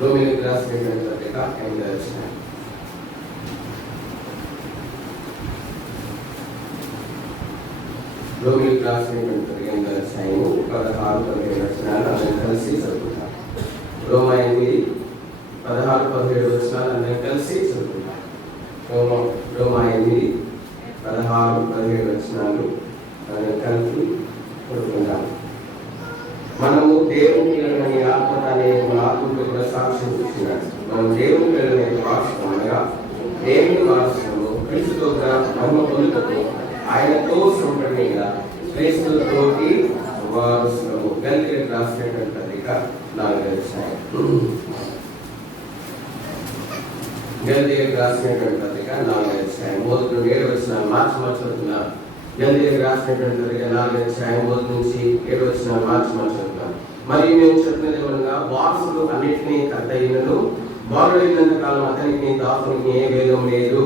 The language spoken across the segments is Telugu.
రోమీయులకు రాసినటువంటి పత్రిక 8వ అధ్యాయం. రోమీయులకు రాసినటువంటి పత్రిక 8వ అధ్యాయం 16-17 వచనాలు అందరం కలిసి చదువుతాం. రోమా 8:16-17 వచనాలు అందరం కలిసి చదువుతాం. రోమా 8:16-17 వచనాలు అందరం కలిసి చదువుకుంటాం. మనము దేవుని పిల్లలని ఆత్మ అనే ఆత్మకు కూడా సాక్ష్యం ఇచ్చినాడు. మనం దేవుని పిల్లలనే వారసులం అనగా దేవుని వారసులము క్రీస్తుతో మహిమ పొందుటకు ఆయనతో సంపన్నంగా క్రీస్తుతోటి వారసులము. గల్తీయులకు రాసినటువంటి పత్రిక 4వ అధ్యాయం. గల్తీయులకు రాసినటువంటి పత్రిక 4వ అధ్యాయం 1-7 వచనాలు మార్చి చదువుతున్నాం. గల్తీయులకు రాసినటువంటి పత్రిక 4వ అధ్యాయం 1-7 వచనాలు మార్చి చదువుతున్నాం. మరియు మేము చెప్పినది ఏమనగా వారసులు అన్నిటినీ కర్త అయినను బాలుడైనంత కాలం అతనికి దాసునికి ఏ భేదం లేదు.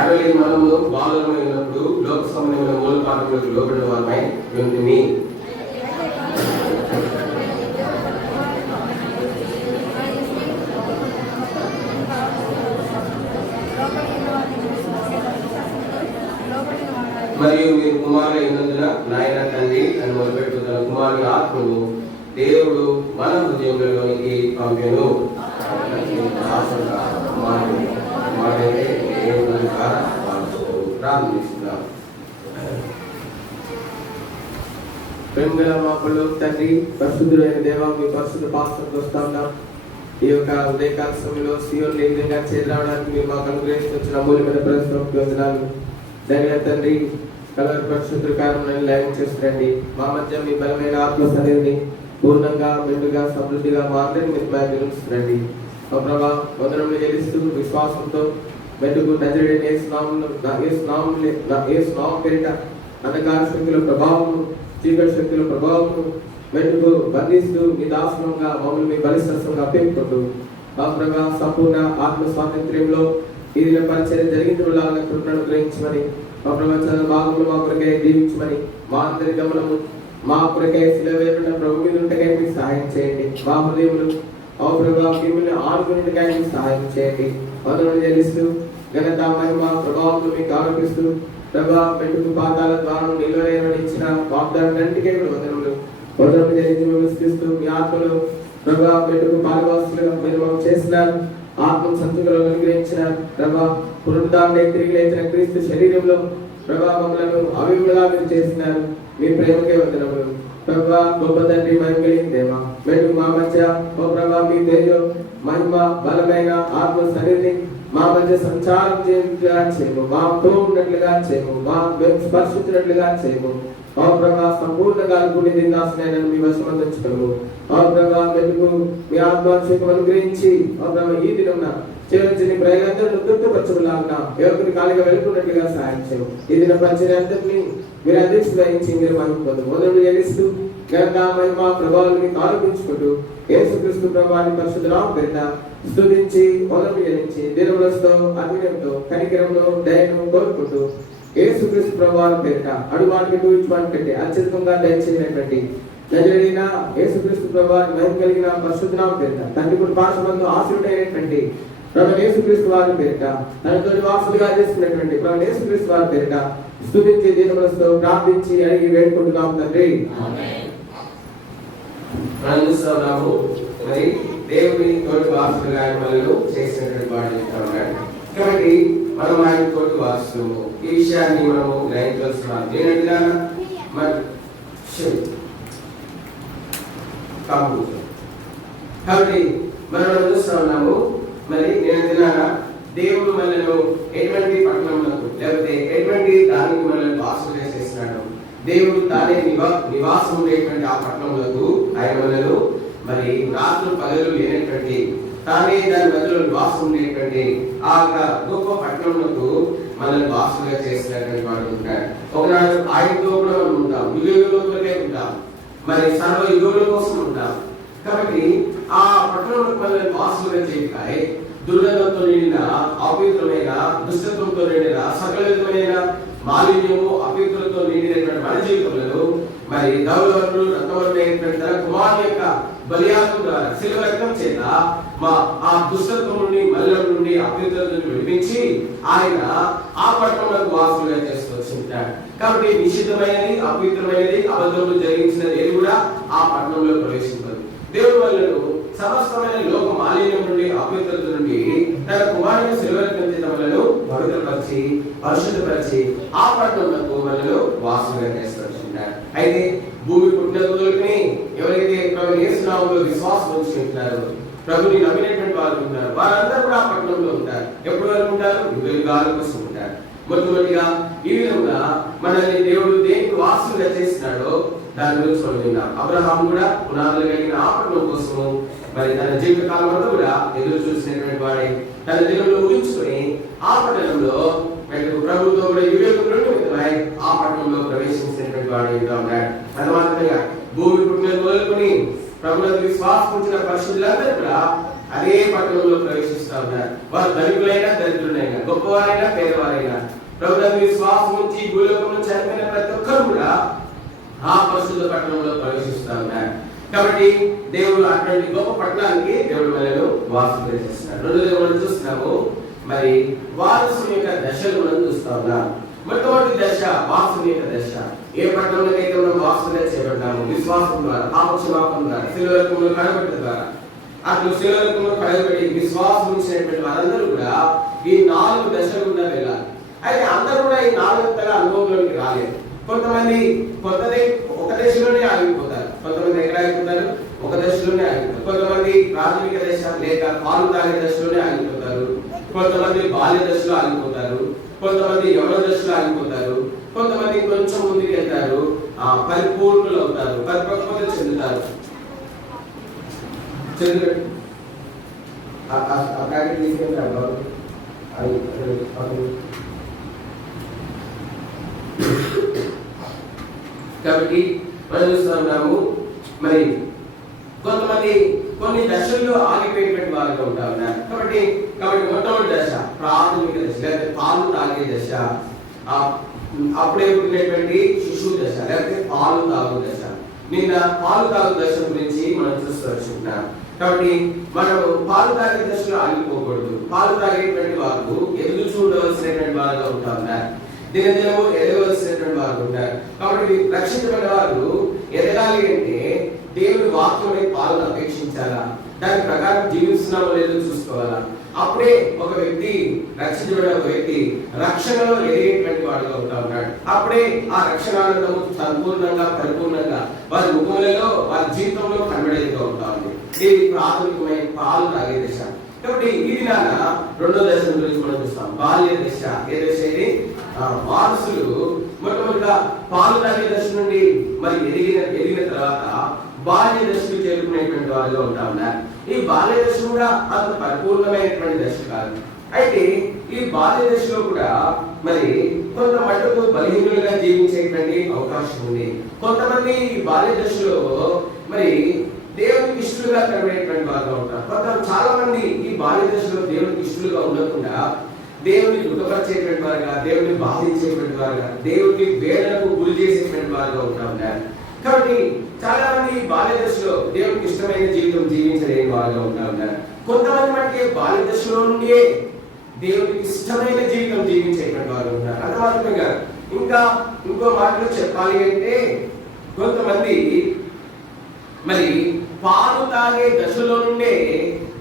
అరవై మనము బాలులమైనప్పుడు లోక సంబంధమైన మూల పాఠములకు లోబడిన వారమై ఉంటుంది. మరియు మీరు కుమారులు అయినందున నాయన తండ్రి అని మొదలుపెట్టు తన కుమారుని ఆత్మను దేవుడు మన హృదయంలోనికి పంపెను. ప్రారంభిస్తున్నాం. ప్రేమగల మా పరలోక తండ్రి, పరిశుద్ధుడైన దేవా, మీ పరిశుద్ధ పాత్రకు వస్తా ఉన్నాం. ఈ యొక్క ఉదయకాల సమయంలో సియోన్లో ఈ విధంగా చేరావడానికి మీరు మాకు అనుగ్రహించిన అమూల్యమైన పరిశ్రమకు వందనాలు. దైవ తండ్రి, కలర్ పరిశుద్ధ కారణాన్ని లయం చేస్తురండి. మా మధ్య మీ బలమైన ఆత్మ సన్నిధిని పూర్ణంగా మెండుగా సమృద్ధిగా మా అందరినీ మీరు నిర్మిస్తురండి. మా ప్రభా వందనములు చెల్లిస్తూ విశ్వాసంతో మెట్టుకు నజరేయుడైన యేసు నామం పేరిట అంధకార శక్తుల ప్రభావము, చీకటి శక్తుల ప్రభావము మెట్టుకు బంధిస్తూ మీ దాసనంగా మమ్మల్ని మీ బలిష్టంగా అప్పేపుకుంటూ మా ప్రభా సంపూర్ణ ఆత్మ స్వాతంత్ర్యంలో ఈ దిన పరిచయం జరిగిన వాళ్ళ కృపను గ్రహించమని, మా ప్రవచన భాగంలో మా కొరకై దీవించమని, మా అందరి గమనము మా కొరకై శిలవేయబడిన ప్రభు మీద ఉంటకై మీకు సహాయం చేయండి. మా హృదయములు ప్రభావ మిమ్మల్ని ఆడుకునేటకై మీకు సహాయం చేయండి. వందనములు చెల్లిస్తూ ఘనత మహిమ ప్రభావం మీకు ఆరోపిస్తూ ప్రభా పెట్టుకు పాతాల ద్వారా నిల్వలేని ఇచ్చిన వాగ్దానాన్నిటికీ కూడా వందనములు చెల్లించి విమర్శిస్తూ మీ ఆత్మలో ప్రభా పెట్టుకు పాలవాసులుగా మీరు మాకు చేసినారు. ఆత్మ సంతులను అనుగ్రహించిన ప్రభా పునరుద్ధారణై తిరిగి లేచిన క్రీస్తు శరీరంలో ప్రభా మమ్మలను అవిములుగా మీరు చేసినారు. మీ ప్రేమకే వందనములు ప్రభా. గొప్ప తండ్రి, మహిమ కలిగిన దేవా, మెడు మా మధ్య ఓ ప్రభా మీ తేజో మహిమ బలమైన ఆత్మ శరీరాన్ని మా మధ్య సంచారం చేయుగా చేయము, మాతో ఉన్నట్లుగా చేయము, మా స్పర్శించినట్లుగా చేయము. ఓ ప్రభా సంపూర్ణంగా కూడి దిందాసనైన మీ వశమందించగలము. ఓ ప్రభా మెడుకు మీ ఆత్మాభిషేకం అనుగ్రహించి ఓ ప్రభా ఈ దినం చేర్చిన ప్రజలందరూ తృప్తిపరచలాగా ఎవరికి ఖాళీగా వెళ్ళుకున్నట్లుగా సహాయం చేయము. ఈ దిన పరిచయం అందరినీ మీరు అధ్యక్షులు వహించి మీరు మహిమపొందు మొదలు చెల్లిస్తూ ఘనత మహిమ ప్రభావాలు మీకు ఆరోపించుకుంటూ యేసుక్రీస్తు ప్రభువాని పరిశుద్ధ నామమున పేరిట స్తుతించి మొదలు చెల్లించి దినములతో అభినయంతో కనికరంలో దయను కోరుకుంటూ యేసుక్రీస్తు ప్రభువాని పేరిట అడుగువానికి ఇచ్చువానికి కంటే అత్యధికంగా దయచేయనటువంటి నజరేయుడైన యేసుక్రీస్తు ప్రభువాని మహిమ కలిగిన పరిశుద్ధ నామమున పేరిట తండ్రి కుడి పార్శ్వమందు ఆశీర్వదించినటువంటి ప్రభు యేసుక్రీస్తు వారి పేరిట తనతో వారసులుగా చేసుకున్నటువంటి ప్రభు యేసుక్రీస్తు వారి పేరిట స్తుతించి దినములతో ప్రార్థించి అడిగి వేడుకుంటున్నాం తండ్రి. ఆనందిస్తున్నాము. మరి దేవుని తోటి వారసులుగా మనల్ని చేసినటువంటి వాడు ఉన్నాడు కాబట్టి మనం ఆయన తోటి వారసులము. ఈ విషయాన్ని మనము గ్రహించవలసిన దేనిగా మరి కాబట్టి మనం చూస్తా ఉన్నాము. మరి నేను తిన్నాగా దేవుడు మనల్ని ఎటువంటి పట్టణంలో లేకపోతే ఎటువంటి దానికి మనల్ని వారసులుగా చేసినాడు. దేవుడు తానే నివాసం ఉండేటువంటి ఆ పట్టణంలో ఆయన మనల్ని మరి రాత్రులు పగలు లేనటువంటి తానే దాని మధ్యలో నివాసం ఉండేటువంటి ఆ గొప్ప పట్టణంలో మనల్ని వారసులుగా చేసినటువంటి వాడు ఉంటాడు. ఒకనాడు ఆయనతో కూడా మనం ఉంటాం, యుగంలోనే ఉంటాం, మరి సర్వ యుగముల కోసం ఉంటాం. కాబట్టి ఆ పట్టణంలో మనల్ని వారసులుగా చేయకాయ దుర్గంధంతో నిండిన అపవిత్రమైన దుష్టత్వంతో నిండిన సకల విధమైన మాలిన్యము అపవిత్రతతో నిండినటువంటి మన జీవితంలో మరి దౌర్వరులు రక్తవర్ణమైనటువంటి తన కుమారుని యొక్క బలియాగం ద్వారా శిలువ రక్తం చేత ఆ దుష్టత్వం నుండి మల్లం నుండి అపవిత్రత నుండి విడిపించి ఆయన ఆ పట్టణంలో వాసులుగా చేస్తూ వచ్చింటాడు. కాబట్టి నిషిద్ధమైనది, అపవిత్రమైనది, అబద్ధములు జరిగించినది ఏది కూడా ఆ పట్టణంలో ప్రవేశించదు. దేవుడి వల్లను సమస్తమైన లోక మాలిన్యం నుండి అపవిత్రత నుండి తన కుమారుని శిలువ రక్తం చేత మనలను పవిత్రపరిచి పరిశుద్ధపరిచి ఆ పట్టణంలో మనలను వాసులుగా చేస్తూ వచ్చింటాడు. అయితే భూమి పుట్టిన రోజులకి ఎవరైతే ప్రభు యేసు నామములో విశ్వాసం ఉంచుకుంటున్నారో, ప్రభుని నమ్మినటువంటి వారు ఉంటారు, వారందరూ కూడా ఆ పట్టణంలో ఉంటారు. ఎప్పుడు వరకు ఉంటారు? యుగాల కోసం ఉంటారు. మొట్టమొదటిగా ఈ విధంగా మనల్ని దేవుడు దేనికి వాసులుగా చేసినాడో దాని గురించి మనం విన్నాం. అబ్రహాము కూడా పునాదులు కలిగిన ఆ పట్టణం కోసము మరి తన జీవిత కాలం అంతా కూడా ఎదురు చూసినటువంటి వాడే తన దేవుళ్ళు ఊహించుకొని ఆ పట్టణంలో ప్రభుత్వం కూడా యుగ ఆ పట్టణంలో ప్రవేశించినటువంటి వాడు ఇంకా ఉన్నాడు. అంతమాత్రంగా భూమి పుట్టిన మొదలుకొని ప్రభుత్వ విశ్వాసం ఉంచిన పరిశుద్ధులందరూ కూడా అదే పట్టణంలో ప్రవేశిస్తూ ఉన్నారు. వారు ధనికులైనా దరిద్రులైనా, గొప్పవారైనా పేదవారైనా, ప్రభుత్వ విశ్వాసం ఉంచి భూలోకంలో చనిపోయిన ప్రతి ఒక్కరు కూడా ఆ పరిశుద్ధ పట్టణంలో ప్రవేశిస్తూ ఉన్నారు. కాబట్టి దేవుడు అటువంటి గొప్ప పట్టణానికి దేవుడు మనను వాసులుగా చేస్తున్నాడు. రెండోది మనం చూస్తున్నాము మరి వారసుని యొక్క దశలు మనం చూస్తా ఉన్నాం. మొట్టమొదటి దశ వారసుని యొక్క దశ. ఏ పట్టణంలో అయితే మనం వారసులుగా చేయబడ్డాము? విశ్వాసం ద్వారా, పాపక్షమాపణ ద్వారా, శిలువ రక్తంలో కడగబెట్టడం ద్వారా. అట్లు శిలువ రక్తంలో కడగబెట్టి విశ్వాసం ఉంచినటువంటి వారందరూ కూడా ఈ 4 దశలు గుండా వెళ్ళాలి. అయితే అందరూ కూడా ఈ 4 అనుభవంలోకి రాలేదు. కొంతమంది ఒక దశలోనే ఆగిపోతారు, కొంతమంది ఎక్కడ ఆగిపోతారు? ఒక దశలోనే ఆగిపోతారు. కొంతమంది ప్రాథమిక దశ లేక పాలు తాగే దశలోనే ఆగిపోతారు, కొంతమంది బాల్య దశలో ఆగిపోతారు, కొంతమంది యవన దశలో ఆగిపోతారు, కొంతమంది కొంచెం ముందుకు వెళ్తారు, పరిపూర్ణులు అవుతారు, పరిపక్వత చెందుతారు. కాబట్టి మనం చూస్తున్నాము మరి కొంతమంది కొన్ని దశల్లో ఆగిపోయేటువంటి వారుగా ఉంటా ఉన్నారు. కాబట్టి మొట్టమొదటి దశ ప్రాథమిక దశ లేకపోతే పాలు తాగే దశ, అప్పుడే పుట్టినటువంటి శిశువు దశ లేకపోతే పాలు తాగు దశ. నిన్న పాలు తాగు దశ గురించి మనం చూస్తున్నాం. కాబట్టి మనం పాలు తాగే దశలో ఆగిపోకూడదు. పాలు తాగేటువంటి వారు ఎదురు చూడవలసినటువంటి వారుగా ఉంటా ఉన్నారు. దినదినము ఎదగవలసినటువంటి వారు ఉంటారు. కాబట్టి రక్షించబడిన వారు ఎదగాలి అంటే దేవుని వాక్యమై పాలన అపేక్షించాలా, దాని ప్రకారం జీవిస్తున్నామో లేదో చూసుకోవాలా. అప్పుడే ఒక వ్యక్తి రక్షించబడిన ఒక వ్యక్తి రక్షణలో ఎదిగేటువంటి వాడుగా ఉంటా ఉన్నాడు. అప్పుడే ఆ రక్షణానందము సంపూర్ణంగా పరిపూర్ణంగా వారి ముఖములలో వారి జీవితంలో కనబడేదిగా ఉంటా ఉంది. ఇది ప్రాథమికమైన పాలు తాగే దశ. కాబట్టి ఈ దినాన రెండో దశ గురించి మనం చూస్తాం, బాల్య దశ. ఏ దశ ఇది? వారసులు మొట్టమొదటిగా పాలు తాగే దశ నుండి మరి ఎదిగిన తర్వాత బాల్య దశకు చేరుకునేటువంటి వారుగా ఉంటా ఉన్నారు. ఈ బాల్య దశ కూడా అంత పరిపూర్ణమైనటువంటి దశ కాదు. అయితే ఈ బాల్య దశలో కూడా మరి కొంత మటుకు బలహీనులుగా జీవించేటువంటి అవకాశం ఉంది. కొంతమంది ఈ బాల్య దశలో మరి దేవునికి ఇష్టలుగా కనబడేటువంటి వారుగా ఉంటారు. చాలా మంది ఈ బాల్య దశలో దేవునికి ఇష్టలుగా ఉండకుండా దేవుని దుఃఖపరిచేటువంటి వారుగా, దేవుని బాధించేటువంటి వారుగా, దేవుడికి వేదనకు గురి చేసేటువంటి వారుగా ఉంటా ఉన్నారు. కాబట్టి చాలా మంది బాల్య దశలో దేవునికి ఇష్టమైన జీవితం జీవించలేని వారుగా ఉంటా ఉన్నారు. కొంతమంది మనకి బాల్య దశలో నుండి దేవునికి ఇష్టమైన జీవితం జీవించేటువంటి వారు ఉంటారు. అంతమాత్రమే ఇంకో మాటలో చెప్పాలి అంటే కొంతమంది మరి పాలు తాగే దశలో నుండే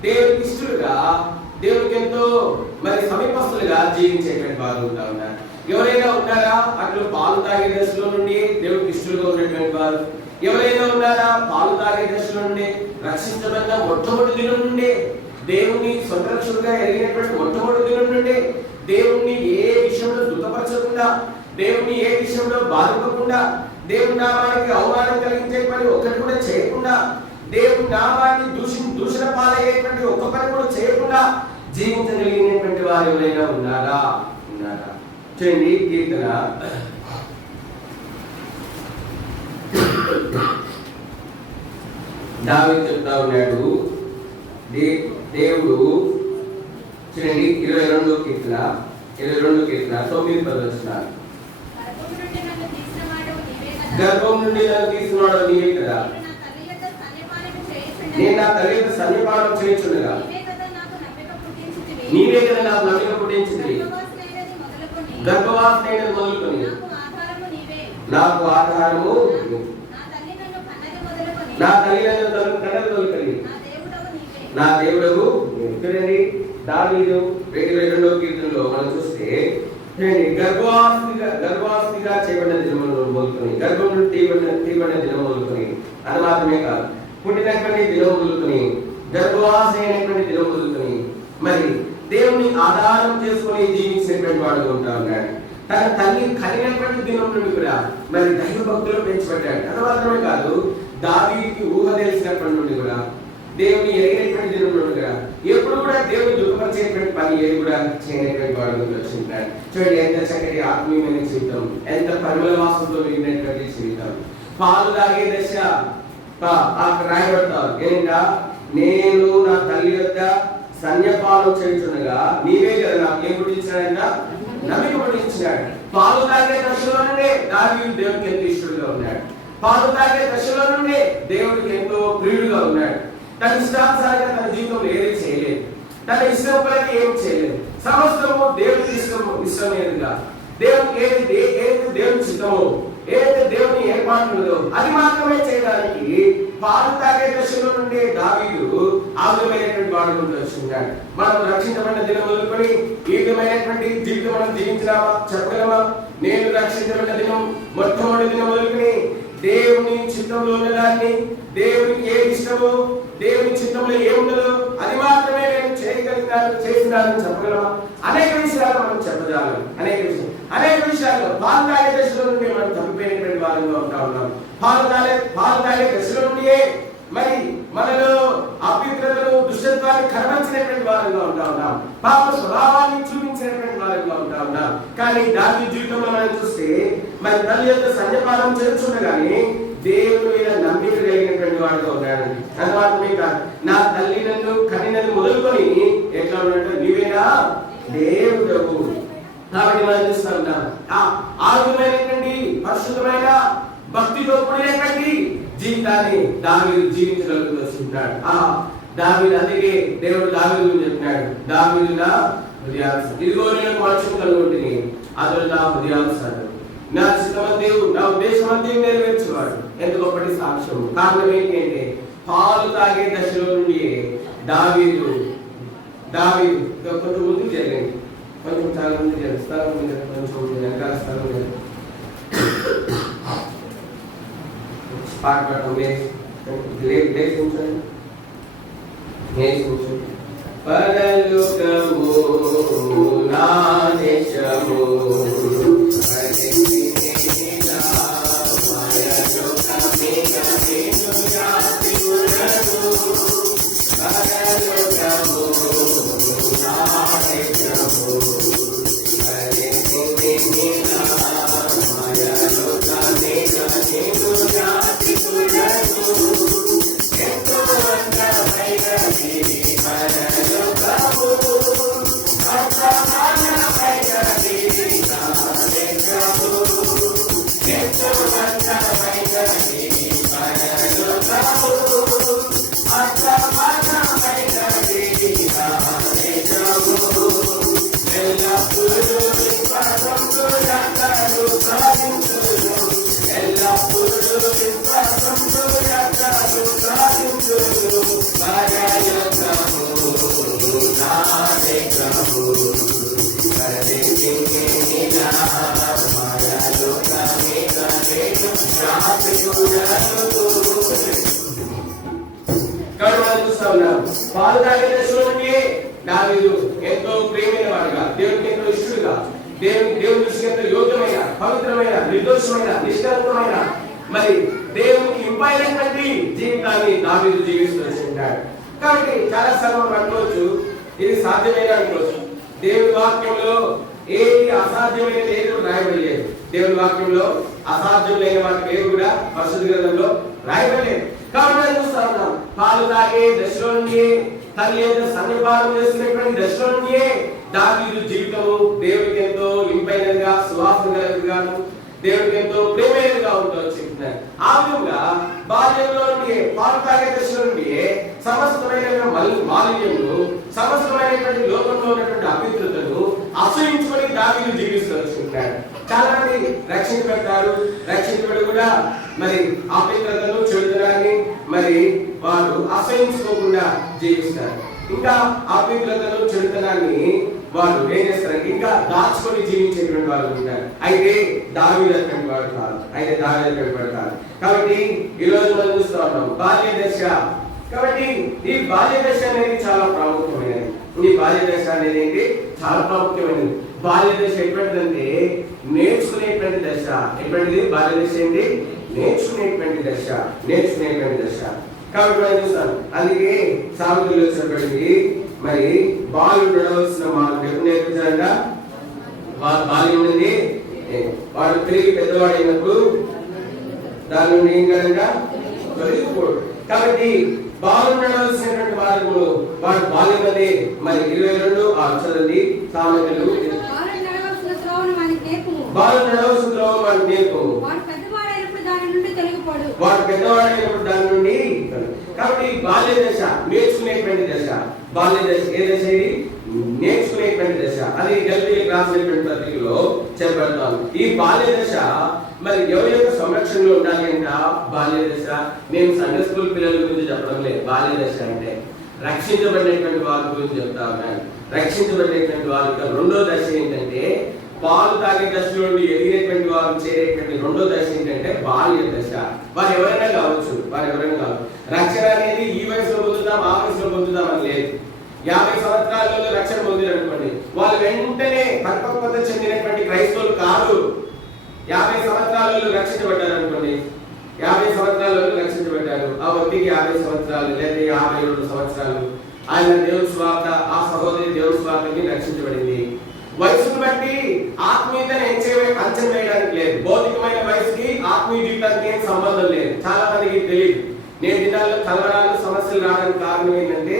దేవునికి ఇష్టలుగా, దేవునికి ఎంతో మరి సమీపస్తులుగా జీవించేటువంటి వారు ఉంటా ఉన్నారు. ఎవరైనా ఉన్నారా అట్లు పాలు తాగే దశలో నుండి దేవునికి ఇష్టలుగా ఉన్నటువంటి వారు? ఎవరైనా ఉన్నారా పాలు తాగే దశలో నుండి రక్షించబడిన మొట్టమొదటి దినం నుండి దేవుని సొంత రక్షకుడుగా ఎదిగినటువంటి మొట్టమొదటి దినం నుండి దేవుణ్ణి ఏ విషయంలో దుఃఖపరచకుండా, దేవుణ్ణి ఏ విషయంలో బాధించకుండా, దేవుని నామానికి అవమానం కలిగించే పని ఒక్కటి కూడా చేయకుండా, దేవుని నామాన్ని దూషణ పాలయ్యేటువంటి ఒక్క పని కూడా చేయకుండా జీవించగలిగినటువంటి వారు ఎవరైనా ఉన్నారా? చూడండి, కీర్తన దావీదు చెప్తా ఉన్నాడు, దేవుడు చూడండి 22 కీర్తన 9-10 వచనాలు. గర్భం నుండి నన్ను తీసుకున్నాడు నీవే కదా. నేను నా తల్లి యొక్క సన్నిపానం చేయుచుండగా నీవే కదా నాకు నమ్మిక పుట్టించింది. గర్భవాసనైనది మొదలుకొని నాకు ఆధారము, నా తల్లి నన్ను కన్నది మొదలుకొని నా దేవుడవు. చూడండి దావీదు 22వ కీర్తనలో మనం చూస్తే గర్భవాసిగా చేయబడిన దినములు మొదలుకొని, గర్భం నుండి తీయబడిన దినం మొదలుకొని, అది మాత్రమే కాదు, పుట్టినటువంటి దినం మొదలుకొని, గర్భవాసి అయినటువంటి దినం మొదలుకొని, మరి దేవుని ఆధారం చేసుకుని జీవించినటువంటి వాడుగా ఉంటా ఉన్నాడు. తన తల్లి కలిగినటువంటి దినం నుండి కూడా మరి దైవ భక్తులు పెంచబడ్డాడు. అది మాత్రమే కాదు, దావీదుకి ఊహ తెలిసినప్పటి నుండి కూడా, దేవుని ఎరిగినటువంటి దినం నుండి కూడా ఎప్పుడు కూడా దేవుని దుఃఖపరిచేటువంటి పని ఏది కూడా చేయనటువంటి వాడు వచ్చింటాడు. చూడండి ఎంత చక్కటి ఆత్మీయమైన జీవితం, ఎంత పరిమళ వాసంతో మిగిలినటువంటి జీవితం. పాలు తాగే దశ రాయబడతారు ఏంటా, నేను నా తల్లి యొక్క సన్యపానం చేయుచుండగా నీవే కదా నాకు ఏం పుట్టించాడంట, నమ్మిక పుట్టించాడు. పాలు తాగే దశలో నుండే దావీదు దేవుడికి ఎంతో ఇష్టడుగా ఉన్నాడు. పాలు తాగే దశలో నుండే దేవుడికి ఎంతో ప్రియుడుగా ఉన్నాడు. తన ఇష్టానుసారంగా తన జీవితంలో ఏది చేయలేదు, తన ఇష్టం పైకి ఏం చేయలేదు. సమస్తము దేవుడికి ఇష్టమైనదిగా, దేవుడికి ఏది దేవుని చిత్తమో, ఏదైతే దేవుని ఏర్పాటులో అది మాత్రమే చేయడానికి పాలు తాగే దశలో నుండి దావీదు ఆగుమైనటువంటి వాడు వచ్చింటాడు. మనం రక్షించబడిన దినం మొదలుకొని ఈ విధమైనటువంటి జీవితం మనం జీవించినామా చెప్పగలమా? నేను రక్షించబడిన దినం మొట్టమొదటి దినం మొదలుకొని దేవుని చిత్తంలో ఉన్నదాన్ని, దేవునికి ఏది ఇష్టమో, దేవుని చిత్తంలో ఏముండదో అది మాత్రమే నేను చేసినానని చెప్పగలమా? అనేక విషయాలు మనం చెప్పగలం. అనేక విషయాల్లో పాలు తాగే దశలో నుండి మనం తప్పిపోయినటువంటి వారంగా ఉంటా ఉన్నాం. పాలు తాగే దశలో నుండియే మరి మనలో అపవిత్రతను, దుష్టత్వాన్ని కనబరిచినటువంటి వారంగా ఉంటా ఉన్నాం. పాప స్వభావాన్ని చూపించినటువంటి వారంగా ఉంటా ఉన్నాం. కానీ దావీదు జీవితంలో మనం చూస్తే మరి తల్లి యొక్క సన్యపానం చేస్తుండగానే దేవుని మీద నమ్మిక కలిగినటువంటి వాడుగా ఉన్నాడు. అది మాత్రమే కాదు, నా తల్లి నన్ను కనినది మొదలుకొని ఎట్లా ఉన్నట్టు నీవేనా దేవుడవు. కాబట్టి మనం చూస్తా ఉంటాం ఆ విధమైనటువంటి పరిశుద్ధమైన భక్తితో కూడినటువంటి జీవితాన్ని దావీదు జీవించగలుగుతూ వస్తున్నాడు. దావీదు అందుకే దేవుడు దావీదు చెప్పినాడు, దావీదు నా హృదయానుసారం, ఇదిగో నేను మనుషులు కలుగుంటుంది, అతడు నా హృదయానుసారం, నా చిత్తమంతయు నా ఉద్దేశమంతయు నెరవేర్చేవాడు. ఎంత గొప్పటి సాక్ష్యం. కారణం ఏంటంటే పాలు తాగే దశలో నుండి దావీదు కొంచెం ముందుకు జరిగింది, కొంచెం చాలా ముందు జరిగింది, స్థలం కొంచెం వెనకాల స్థలం లేదు. పాట పరలోకము నా దేశము పాలు తాగే దశలో నుండి దావీదు ఎంతో ప్రియమైన వాడుగా, దేవునికి ఎంతో ఇష్టడుగా, దేవుని దృష్టికి ఎంతో యోగ్యమైన, పవిత్రమైన, నిర్దోషమైన, నిష్కలంకమైన, మరి దేవునికి ఇంపైనటువంటి జీవితాన్ని దావీదు జీవిస్తూ వచ్చింటాడు. కాబట్టి చాలా సార్లు మనం అనుకోవచ్చు ఇది సాధ్యమైన అనుకోవచ్చు. దేవుని వాక్యంలో ఏది అసాధ్యమైన లేదు రాయబడలేదు. దేవుని వాక్యంలో అసాధ్యం లేని వాటి పేరు కూడా పరిశుద్ధ గ్రంథంలో రాయబడలేదు. కాబట్టి చూస్తా ఉన్నాం, పాలు తాగే దశలో నుండి, తల్లి యొక్క సన్నిపానం చేస్తున్నటువంటి దశలో నుండి దావీదు జీవితము దేవుడికి ఎంతో ఇంపైనదిగా, సువాసన కలిగినదిగాను, దేవుడికి ఎంతో ప్రేమేలుగా ఉంటుందని చెప్తున్నారు. ఆ విధంగా బాల్యంలో నుండి పాలు తాగే దశ నుండి సమస్తమైన మాలిన్యములు, సమస్తమైనటువంటి లోకంలో ఉన్నటువంటి అపవిత్రతను అసహించుకొని దావీదు జీవిస్తున్నాడు. చాలా మంది రక్షించబడతారు, రక్షించబడి కూడా మరి అపవిత్రతను, చెడుతనాన్ని మరి వారు అసహించుకోకుండా జీవిస్తారు. ఇంకా అపవిత్రతను, చెడుతనాన్ని వారు ఏం చేస్తారు, ఇంకా దాచుకొని జీవించేటువంటి వాళ్ళు ఉంటారు. అయితే దావీదు అటువంటి వాడు కాదు. కాబట్టి ఈ రోజు మనం చూస్తూ ఉన్నాం బాల్య దశ. కాబట్టి ఈ బాల్య దశ అనేది చాలా ప్రాముఖ్యమైనది. ఈ బాల్య దశ అనేది ఏంటి, చాలా ప్రాముఖ్యమైనది. బాల్య దశ ఎటువంటిదంటే నేర్చుకునేటువంటి దశ. ఎటువంటిది బాల్య దశ ఏంటి, నేర్చుకునేటువంటి దశ. కాబట్టి మనం చూస్తాం, అందుకే సామెతల్లో చెప్పబడింది, మరి బాలుడు నడవలసిన మార్గం ఎప్పుడు నేర్పించారంట, బాల్యం నుండి వాడు తిరిగి పెద్దవాడైనప్పుడు దాని నుండి ఏం కనుక తొలగిపోడు. కాబట్టి బాలుడు నడవలసినటువంటి మార్గము వాడు బాల్యం నుండి మరి 22 చదవండి సామెతలు. బాలుడు నడవలసిన త్రోవను వానికి నేర్పుము, వాడు పెద్దవాడైనప్పుడు దాని నుండి. కాబట్టి బాల్య దశ నేర్చుకునేటువంటి దశ. బాల్య దశ ఏ దశ, ఇది నేర్చుకునేటువంటి దశ. అది గల్తీలకు రాసినటువంటి పత్రికలో చెప్పబడతాం. ఈ బాల్య దశ మరి ఎవరి యొక్క సంరక్షణలో ఉండాలి అంట. బాల్య దశ నేను సండే స్కూల్ పిల్లల గురించి చెప్పడం లేదు. బాల్య దశ అంటే రక్షించబడినటువంటి వారి గురించి చెప్తా ఉన్నాను. రక్షించబడినటువంటి వారి యొక్క రెండో దశ ఏంటంటే, పాలు తాగే దశ నుండి ఎదిగినటువంటి వారు చేరేటువంటి రెండో దశ ఏంటంటే బాల్య దశ. వారు ఎవరైనా కావచ్చు. రక్షణ అనేది ఈ వయసులో పొందుతాం, ఆ వయసులో పొందుతాం అని లేదు. 50 సంవత్సరాలలో రక్షణ పొందిరు అనుకోండి, వాళ్ళు వెంటనే పరిపక్వత చెందినటువంటి క్రైస్తవులు కాదు. 50 సంవత్సరాలలో రక్షించబడ్డారు అనుకోండి, 50 సంవత్సరాలలో రక్షించబడ్డారు. ఆ వ్యక్తికి 50 సంవత్సరాలు లేదా 52 సంవత్సరాలు ఆయన దేవుని స్వార్థ, ఆ సహోదరి దేవుని స్వార్థకి రక్షించబడింది. వయసును బట్టి ఆత్మీయతను అంచనా వేయడానికి లేదు. భౌతికమైన వయసుకి ఆత్మీయ జీవితానికి ఏం సంబంధం లేదు. చాలా మందికి తెలియదు. నేటి దినాల్లో కలవరాలు, సమస్యలు రావడానికి కారణం ఏంటంటే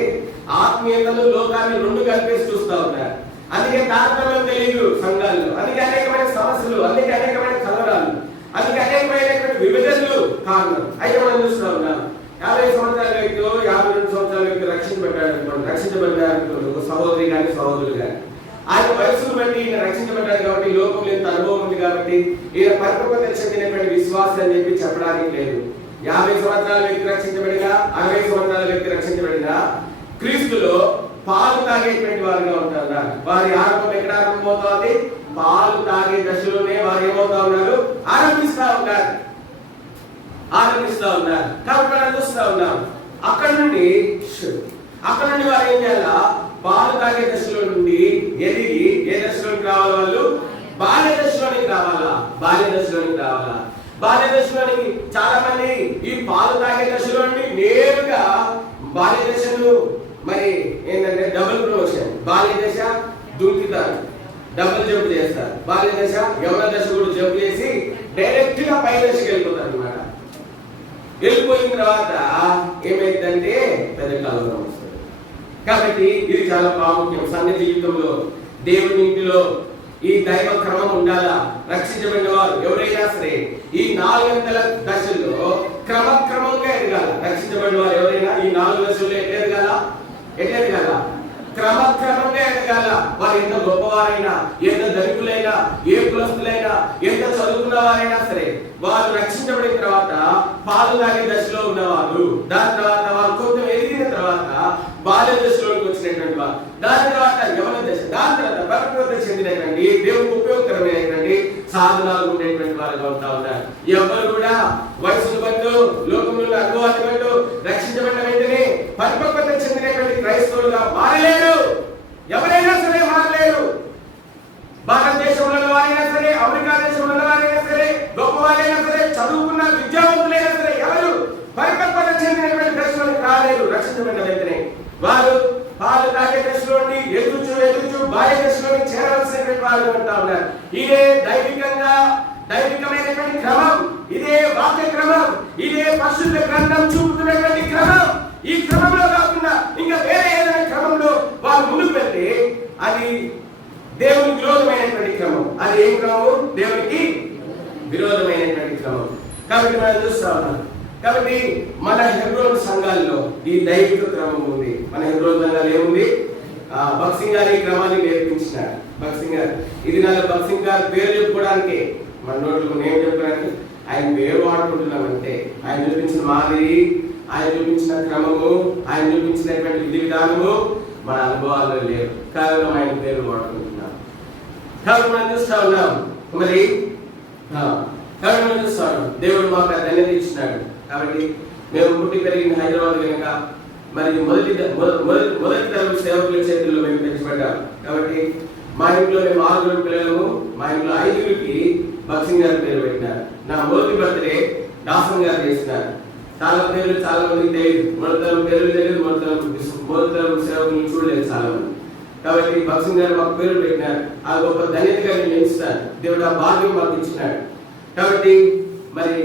ఆత్మీయతను, లోకాన్ని రెండు కలిపేసి చూస్తూ ఉన్నారు. అందుకే తారతమ్యం తెలియదు సంఘాల్లో. అందుకే అనేకమైన సమస్యలు, అందుకే అనేకమైన కలవరాలు, అందుకే అనేకమైనటువంటి విభజనలు కారణం. అయితే మనం చూస్తూ ఉన్నాం, 50 సంవత్సరాల వ్యక్తి, 52 సంవత్సరాల వ్యక్తి రక్షించబడ్డారు సహోదరి కానీ సహోదరులు కానీ. ఆయన వయసును బట్టి ఈయన రక్షించబడ్డాడు కాబట్టి, లోకంలో ఎంత అనుభవం ఉంది కాబట్టి ఈయన పరిపక్వత చెందినటువంటి విశ్వాసం అని చెప్పి చెప్పడానికి లేదు. 50 సంవత్సరాల వ్యక్తి రక్షించబడినా, 60 సంవత్సరాల వ్యక్తి రక్షించబడినా క్రీస్తులో పాలు తాగేటువంటి వారుగా ఉంటారు. వారి ఆరంభం ఎక్కడ ఆరంభమవుతోంది, పాలు తాగే దశలోనే వారు ఏమవుతా ఉన్నారు, ఆరంభిస్తా ఉన్నారు. కాబట్టి మనం చూస్తా ఉన్నాం, అక్కడ నుండి వారు ఏం చేయాలా, పాలు తాగే దశలో నుండి ఎదిగి ఏ దశలోకి రావాలి, వాళ్ళు బాల్య దశలోనికి రావాలా. బాల్య దశలోనికి చాలా మంది ఈ పాలు తాగే దశలో నుండి నేరుగా బాల్య దశను మరి ఏంటంటే డబుల్ ప్రమోషన్. బాల్య దశ దుంకుతారు, డబుల్ జంప్ చేస్తారు. బాల్య దశ యవన దశ కూడా జంప్ చేసి డైరెక్ట్ గా పై దశకి వెళ్ళిపోతారు అనమాట. వెళ్ళిపోయిన తర్వాత ఏమైందంటే పెద్ద కలవరం వస్తుంది. కాబట్టి ఇది చాలా ప్రాముఖ్యం. సంఘ జీవితంలో, దేవుని ఇంటిలో ఈ దైవ క్రమం ఉండాలా. రక్షించబడిన వారు ఎవరైనా సరే ఈ 4 దశల్లో క్రమక్రమంగా ఎదగాల. రక్షించబడిన వారు ఎవరైనా ఈ 4 దశల్లో ఎదగాల, క్రమక్రమంగా ఎదగాల. వారు ఎంత గొప్పవారైనా, ఎంత ధనికులైనా, ఏ కులస్తులైనా, ఎంత చదువుకున్న వారైనా సరే వారు రక్షించబడిన తర్వాత పాలు తాగే దశలో ఉన్నవారు, దాని తర్వాత వారు కొంచెం ఎదిగిన తర్వాత బాల్య దశలోకి వచ్చినటువంటి వారు, దాని తర్వాత యవన దశ, దాని తర్వాత పరిపక్వత చెందినటువంటి దేవునికి ఉపయోగకరమైనటువంటి సాధనాలు ఉండేటువంటి వారుగా ఉంటా ఉన్నారు. ఎవరు కూడా వయసును బట్టు, లోకంలో అనుభవాన్ని బట్టు రక్షించబడిన వెంటనే పరిపక్వత చెందినటువంటి క్రైస్తవులుగా మారలేరు. ఎవరైనా సరే మారలేరు. భారతదేశంలో వారైనా సరే, అమెరికా దేశంలో వారైనా సరే, గొప్పవారైనా సరే, చదువుకున్న విద్యావంతులైనా సరే, ఎవరు పరిపక్వత చెందినటువంటి దశలోకి రాలేరు. రక్షించబడిన వెంటనే వారు పాలు తాగే దశలోని ఎదుగుచు బాల్య దశలోని చేరవలసినటువంటి వారు అంటా ఉన్నారు. ఇదే దైవికమైనటువంటి క్రమం, ఇదే వాక్య క్రమం, ఇదే పరిశుద్ధ గ్రంథం చూపుతున్నటువంటి క్రమం. ఈ క్రమంలో కాకుండా ఇంకా వేరే ఏదైనా క్రమంలో వారు ముందుకు వెళ్తే అది దేవునికి విరోధమైనటువంటి క్రమం. అది ఏ క్రమం? దేవునికి విరోధమైనటువంటి క్రమం. కాబట్టి మనం చూస్తా ఉన్నాం. కాబట్టి మన హెబ్రోన్ సంఘాల్లో ఈ దైవిక క్రమం ఉంది. మన హెబ్రోన్ సంఘాలు ఏముంది? భక్సింగ్ గారు ఈ క్రమాన్ని నేర్పించినారు. భక్సింగ్ గారు ఇది నా భక్సింగ్ గారు పేరు చెప్పుకోవడానికి మన నోట్లు నేను చెప్పుకోవడానికి ఆయన పేరు వాడుకుంటున్నామంటే ఆయన చూపించిన మాదిరి, ఆయన చూపించిన క్రమము, ఆయన చూపించినటువంటి విధి విధానము మన అనుభవాల్లో లేవు. కేవలం ఆయన పేరు వాడుకుంటున్నాం. కాబట్టి మనం చూస్తా ఉన్నాం. మరి కాబట్టి మనం చూస్తా ఉన్నాం దేవుడు మాకు ధన్యత ఇచ్చినాడు. కాబట్టి మేము పుట్టి పెరిగిన హైదరాబాద్ కనుక మరి మొదటి తరం సేవకుల చేతుల్లో మేము పెంచబడ్డాం. కాబట్టి మా ఇంట్లో మేము 6 పిల్లలము. మా ఇంట్లో 5కి భక్సింగ్ గారి పేరు పెట్టినారు. నా మొదటి బర్త్డే దాసం గారు చేసినారు. చాలా పేర్లు చాలా మందికి తెలియదు. మొదటి పేర్లు తెలియదు, మొదటి సేవకులు చూడలేదు చాలా మంది. కాబట్టి భక్సింగ్ గారు మాకు పేరు పెట్టినారు. ఆ గొప్ప ధన్యతగా నేను ఎంచుతాను. దేవుడు ఆ భాగ్యం మాకు ఇచ్చినాడు. కాబట్టి మరి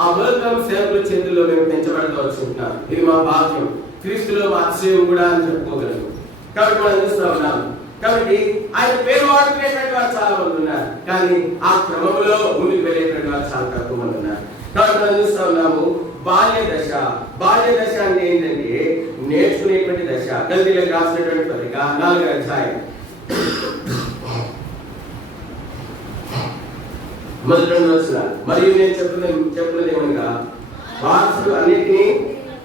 ఆ మొదటి సేవకుల చేతుల్లో మేము పెంచబడతా వచ్చుకుంటున్నాం. ఇది మా భాగ్యం. క్రీస్తులో మా అతిశయం కూడా అని చెప్పుకోగలము. కాబట్టి మనం చూస్తూ ఉన్నాం. కాబట్టి ఆయన పేరు వాడుకునేటువంటి వారు చాలా మంది ఉన్నారు. కానీ ఆ క్రమంలో ముందుకు వెళ్ళేటువంటి వారు చాలా తక్కువ మంది ఉన్నారు. కాబట్టి మనం చూస్తూ ఉన్నాము బాల్య దశ. బాల్య దశ అంటే ఏంటంటే నేర్చుకునేటువంటి దశ. గల్తీలకు రాసినటువంటి పత్రిక 4వ అధ్యాయం మొదటి 2 వచనాలు. మరియు నేను చెప్పున్నది ఏమనగా వారసుడు అన్నిటినీ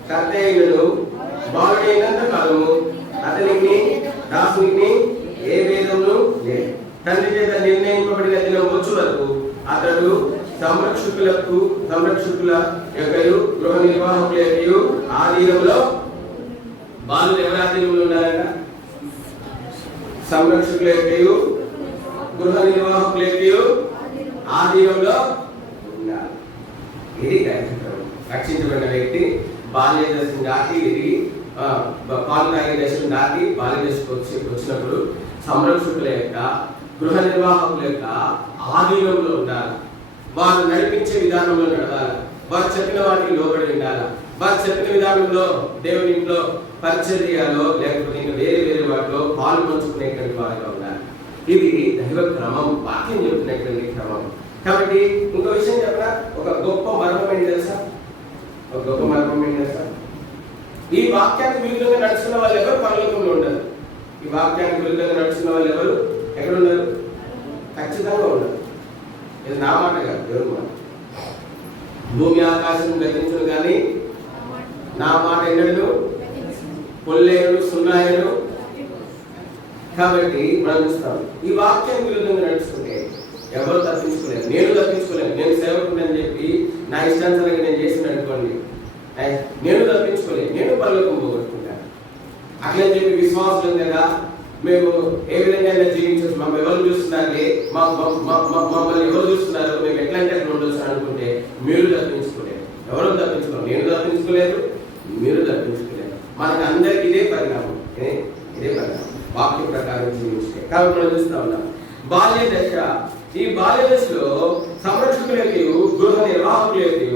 కర్త అయినను బాలుడైనంత కాలము అతనికి దాసునికి ఏ భేదమును లేదు. తండ్రి చేత నిర్ణయింపబడిన దినం వచ్చు వరకు అతడు సంరక్షకుల యొక్కయు గృహ నిర్వాహకుల యొక్కయు ఆధీనంలో. బాలుడు ఎవరి ఆధీనంలో ఉండాలంట? సంరక్షకుల యొక్కయు గృహ నిర్వాహకుల యొక్కయు ఆధీనంలో ఉండాలి. ఇది రక్షించబడిన వ్యక్తి బాల్య దశను దాటి ఎదిగి పాలు తాగే దశను దాటి బాల్య దశకు వచ్చినప్పుడు సంరక్షకుల యొక్క గృహ నిర్వాహకుల యొక్క ఆధీనంలో ఉండాలి. వారు నడిపించే విధానంలో నడవాలి. వారు చెప్పిన వాటికి లోబడి ఉండాలి. వారు చెప్పిన విధానంలో దేవుని ఇంట్లో పరిచర్యలో లేకపోతే ఇంకా వేరే వాటిలో పాలు పంచుకునేటువంటి వారిగా ఉండాలి. ఇది దైవ క్రమం, వాక్యం చెప్తున్నటువంటి క్రమం. కాబట్టి ఇంకో విషయం చెప్పరా, ఒక గొప్ప మర్మం ఏంటి తెలుసా? ఒక గొప్ప మర్మం ఏంటి తెలుసా? ఈ వాక్యానికి విరుద్ధంగా నడుచుకున్న వాళ్ళు ఎవరు పరలోకంలో ఉండరు. ఈ వాక్యానికి విరుద్ధంగా నడుచుకున్న వాళ్ళు ఎవరు ఎక్కడ ఉండరు? ఖచ్చితంగా ఉండరు. ఇది నా మాట కాదు, దేవుని మాట. భూమి ఆకాశం గతించును కానీ నా మాట ఎన్నడను పొల్లేను సున్నాయను. కాబట్టి మనం చూస్తాం ఈ వాక్యానికి విరుద్ధంగా నడుచుకుంటే ఎవరు తప్పించుకోలేరు. నేను తప్పించుకోలేను. నేను సేవకుడు అని చెప్పి నా ఇష్టానుసారంగా నేను చేసిన అనుకోండి, నేను తప్పించుకోలేను. నేను పరలోకం పోగొట్టుకుంటాను. అట్లని చెప్పి విశ్వాసం కదా మేము ఏ విధంగా జీవించవచ్చు, మమ్మల్ని ఎవరు చూస్తున్నారంటే మమ్మల్ని ఎవరు చూస్తున్నారు, మేము ఎట్లాంటి అట్లా ఉండొచ్చు అనుకుంటే మీరు తప్పించుకోలేరు. ఎవరు తప్పించుకోలేరు. నేను తప్పించుకోలేదు, మీరు తప్పించుకోలేరు. మనకి అందరికి ఇదే పరిణామం, ఇదే పరిణామం వాక్య ప్రకారం జీవించే. కాబట్టి మనం చూస్తా ఉన్నాం బాల్య దశ. ఈ బాల్య దశలో సంరక్షకులకి గృహ నిర్వాహకులకి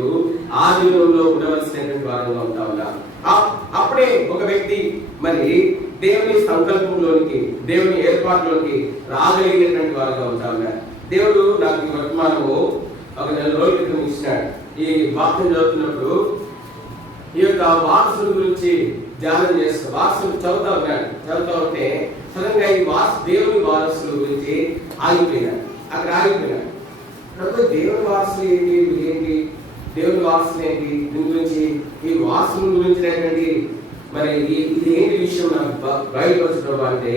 ఆధీనంలో ఉండవలసినటువంటి వారంగా ఉంటా ఉన్నాం. అప్పుడే ఒక వ్యక్తి మరి దేవుని సంకల్పంలోనికి, దేవుని ఏర్పాటులోనికి రాగలిగినటువంటి వారుగా ఉంటా ఉన్నారు. దేవుడు నాకు ఈ వర్తమానము ఒక 4 రోజుల క్రితం ఇచ్చినాడు. ఈ వాక్యం చదువుతున్నప్పుడు ఈ యొక్క వారసుల గురించి ధ్యానం చేస్తూ వారసులు చదువుతా ఉంటే సడన్గా ఈ దేవుని వారసుల గురించి ఆగిపోయినాడు. అక్కడ ఆగిపోయినాడు. కాబట్టి దేవుని వారసులు ఏంటి, దేవుని వారసులు ఏంటి, దీని గురించి ఈ వారసుల గురించినటువంటి మరి ఇది ఏంటి విషయం నాకు బయలుపరచడం అంటే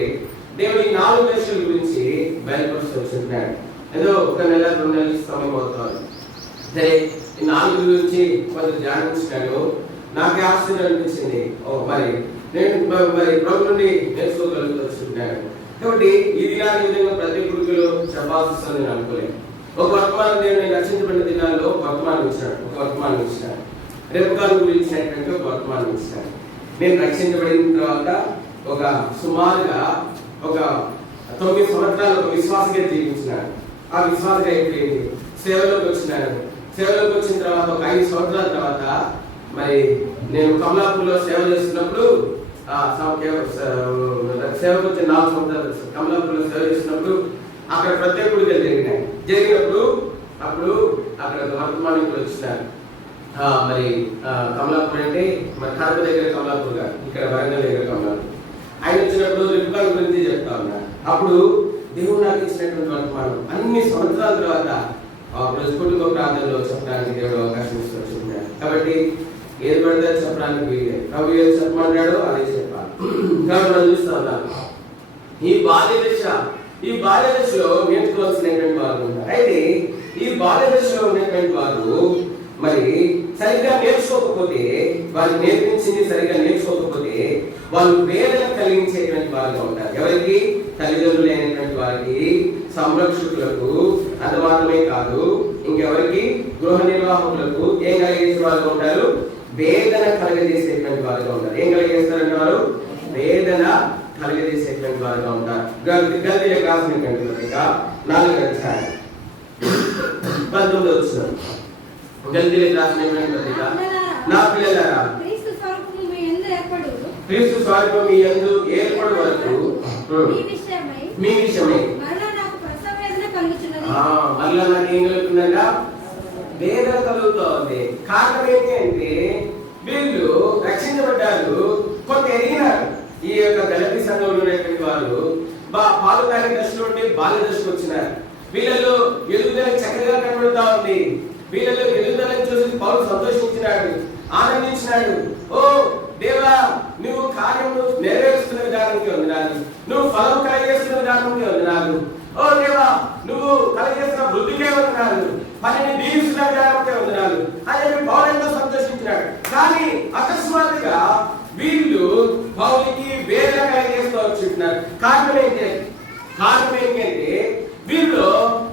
దేవుని 4 దశల గురించి బయలుపరుస్తున్నాడు. ఏదో 1 నెల 2 నెలల సమయం అవుతాడు. సరే ఈ 4 గురించి కొంత ధ్యానించినాడు. నాకే ఆశ్చర్యం అనిపించింది. మరి నేను ప్రభు నుండి నేర్చుకోగలుగుతున్నాను. కాబట్టి ఈ దినాన్ని విధంగా ప్రతి గురుకులు చెప్పాల్సి నేను అనుకోలేదు. ఒక వర్తమానం నేను రక్షించబడిన దినాల్లో వర్తమానం ఇచ్చినాడు. రేపు కాలం గురించినటువంటి ఒక వర్తమానం ఇచ్చినాడు. నేను రక్షించబడిన తర్వాత ఒక సుమారుగా ఒక 9 సంవత్సరాలు ఒక విశ్వాసగా జీవించినాడు. ఆ విశ్వాసగా అయిపోయింది. సేవలోకి వచ్చినాడు. సేవలోకి వచ్చిన తర్వాత ఒక 5 సంవత్సరాల తర్వాత మరి నేను కమలాపూర్లో సేవ చేస్తున్నప్పుడు సేవకు వచ్చిన 4 సంవత్సరాలు కమలాపూర్లో సేవ చేస్తున్నప్పుడు అక్కడ ప్రత్యేకుడిగా జరిగినప్పుడు అప్పుడు అక్కడ ఒక వర్తమానికులు వచ్చినారు. మరి కమలాపూర్ అంటే మన కడప దగ్గర కమలాపూర్ గారు, ఇక్కడ వరంగల్ దగ్గర కమలాపూర్. ఆయన వచ్చినప్పుడు రిపుకాన్ గురించి చెప్తా ఉన్నారు. అప్పుడు దేవుడు నాకు ఇచ్చినటువంటి వర్తమానం అన్ని సంవత్సరాల తర్వాత రోజు కుటుంబ ప్రాంతంలో చెప్పడానికి దేవుడు అవకాశం ఇస్తున్నాడు. కాబట్టి ఏది పడితే చెప్పడానికి వీలు, ప్రభు ఏది చెప్పమంటాడో అదే చెప్పాలి. కాబట్టి మనం చూస్తా ఉన్నాం ఈ బాల్య దశలో నేర్చుకోవాల్సినటువంటి వారు ఉంటారు. అయితే ఈ బాల్య దశలో ఉన్నటువంటి వారు మరి సరిగ్గా నేర్చుకోకపోతే, వాళ్ళు నేర్పించింది సరిగ్గా నేర్చుకోకపోతే వాళ్ళు వేదన కలిగించేటువంటి వారుగా ఉంటారు. ఎవరికి? తల్లిదండ్రులు లేనటువంటి వారికి, సంరక్షకులకు, అది మాత్రమే కాదు ఇంకెవరికి? గృహ నిర్వాహకులకు ఏం కలిగించే వారుగా ఉంటారు? వేదన కలగజేసేటువంటి వారుగా ఉంటారు. ఏం కలిగజేస్తారంటే వారు? వేదన కలగజేసేటువంటి వారుగా ఉంటారు. గల్తీలకు రాసినటువంటి పత్రిక 4వ అధ్యాయం 19వ వచనం. గల్తీలకు రాసినటువంటి పత్రిక, నా పిల్లలారా క్రీస్తు స్వరూపం మీ యందు ఏర్పడు వరకు మీ విషయమై మరలా నాకు ఏం కలుగుతుందంట? వేదన కలుగుతూ ఉంది. కారణం ఏంటి అంటే వీళ్ళు రక్షించబడ్డారు, కొంత ఎదిగినారు. ఈ యొక్క గలతీ సంఘంలో ఉన్నటువంటి వారు పాలు తాగే దశలో ఉండి బాల్య దశకు వచ్చినారు. వీళ్ళలో ఎదుగుదల చక్కగా కనబడుతా ఉంది. వీళ్ళలో ఎదుగుదలను చూసి పౌలు సంతోషించినాడు, ఆనందించినాడు. ఓ దేవా, నువ్వు కార్యము నెరవేరుస్తున్న విధానానికి వందనాలు, నువ్వు ఫలం కలిగేస్తున్న విధానానికి వందనాలు. ఓ దేవా, నువ్వు కలిగేస్తున్న వృద్ధికే వందనాలు, పనిని దీవిస్తున్న విధానానికి వందనాలు అని చెప్పి పౌలు ఎంతో సంతోషించినాడు. కానీ అకస్మాత్తుగా వీళ్ళు పౌలుకి వేదన కలిగేస్తూ వచ్చింటున్నారు. కారణం ఏంటంటే వీళ్ళు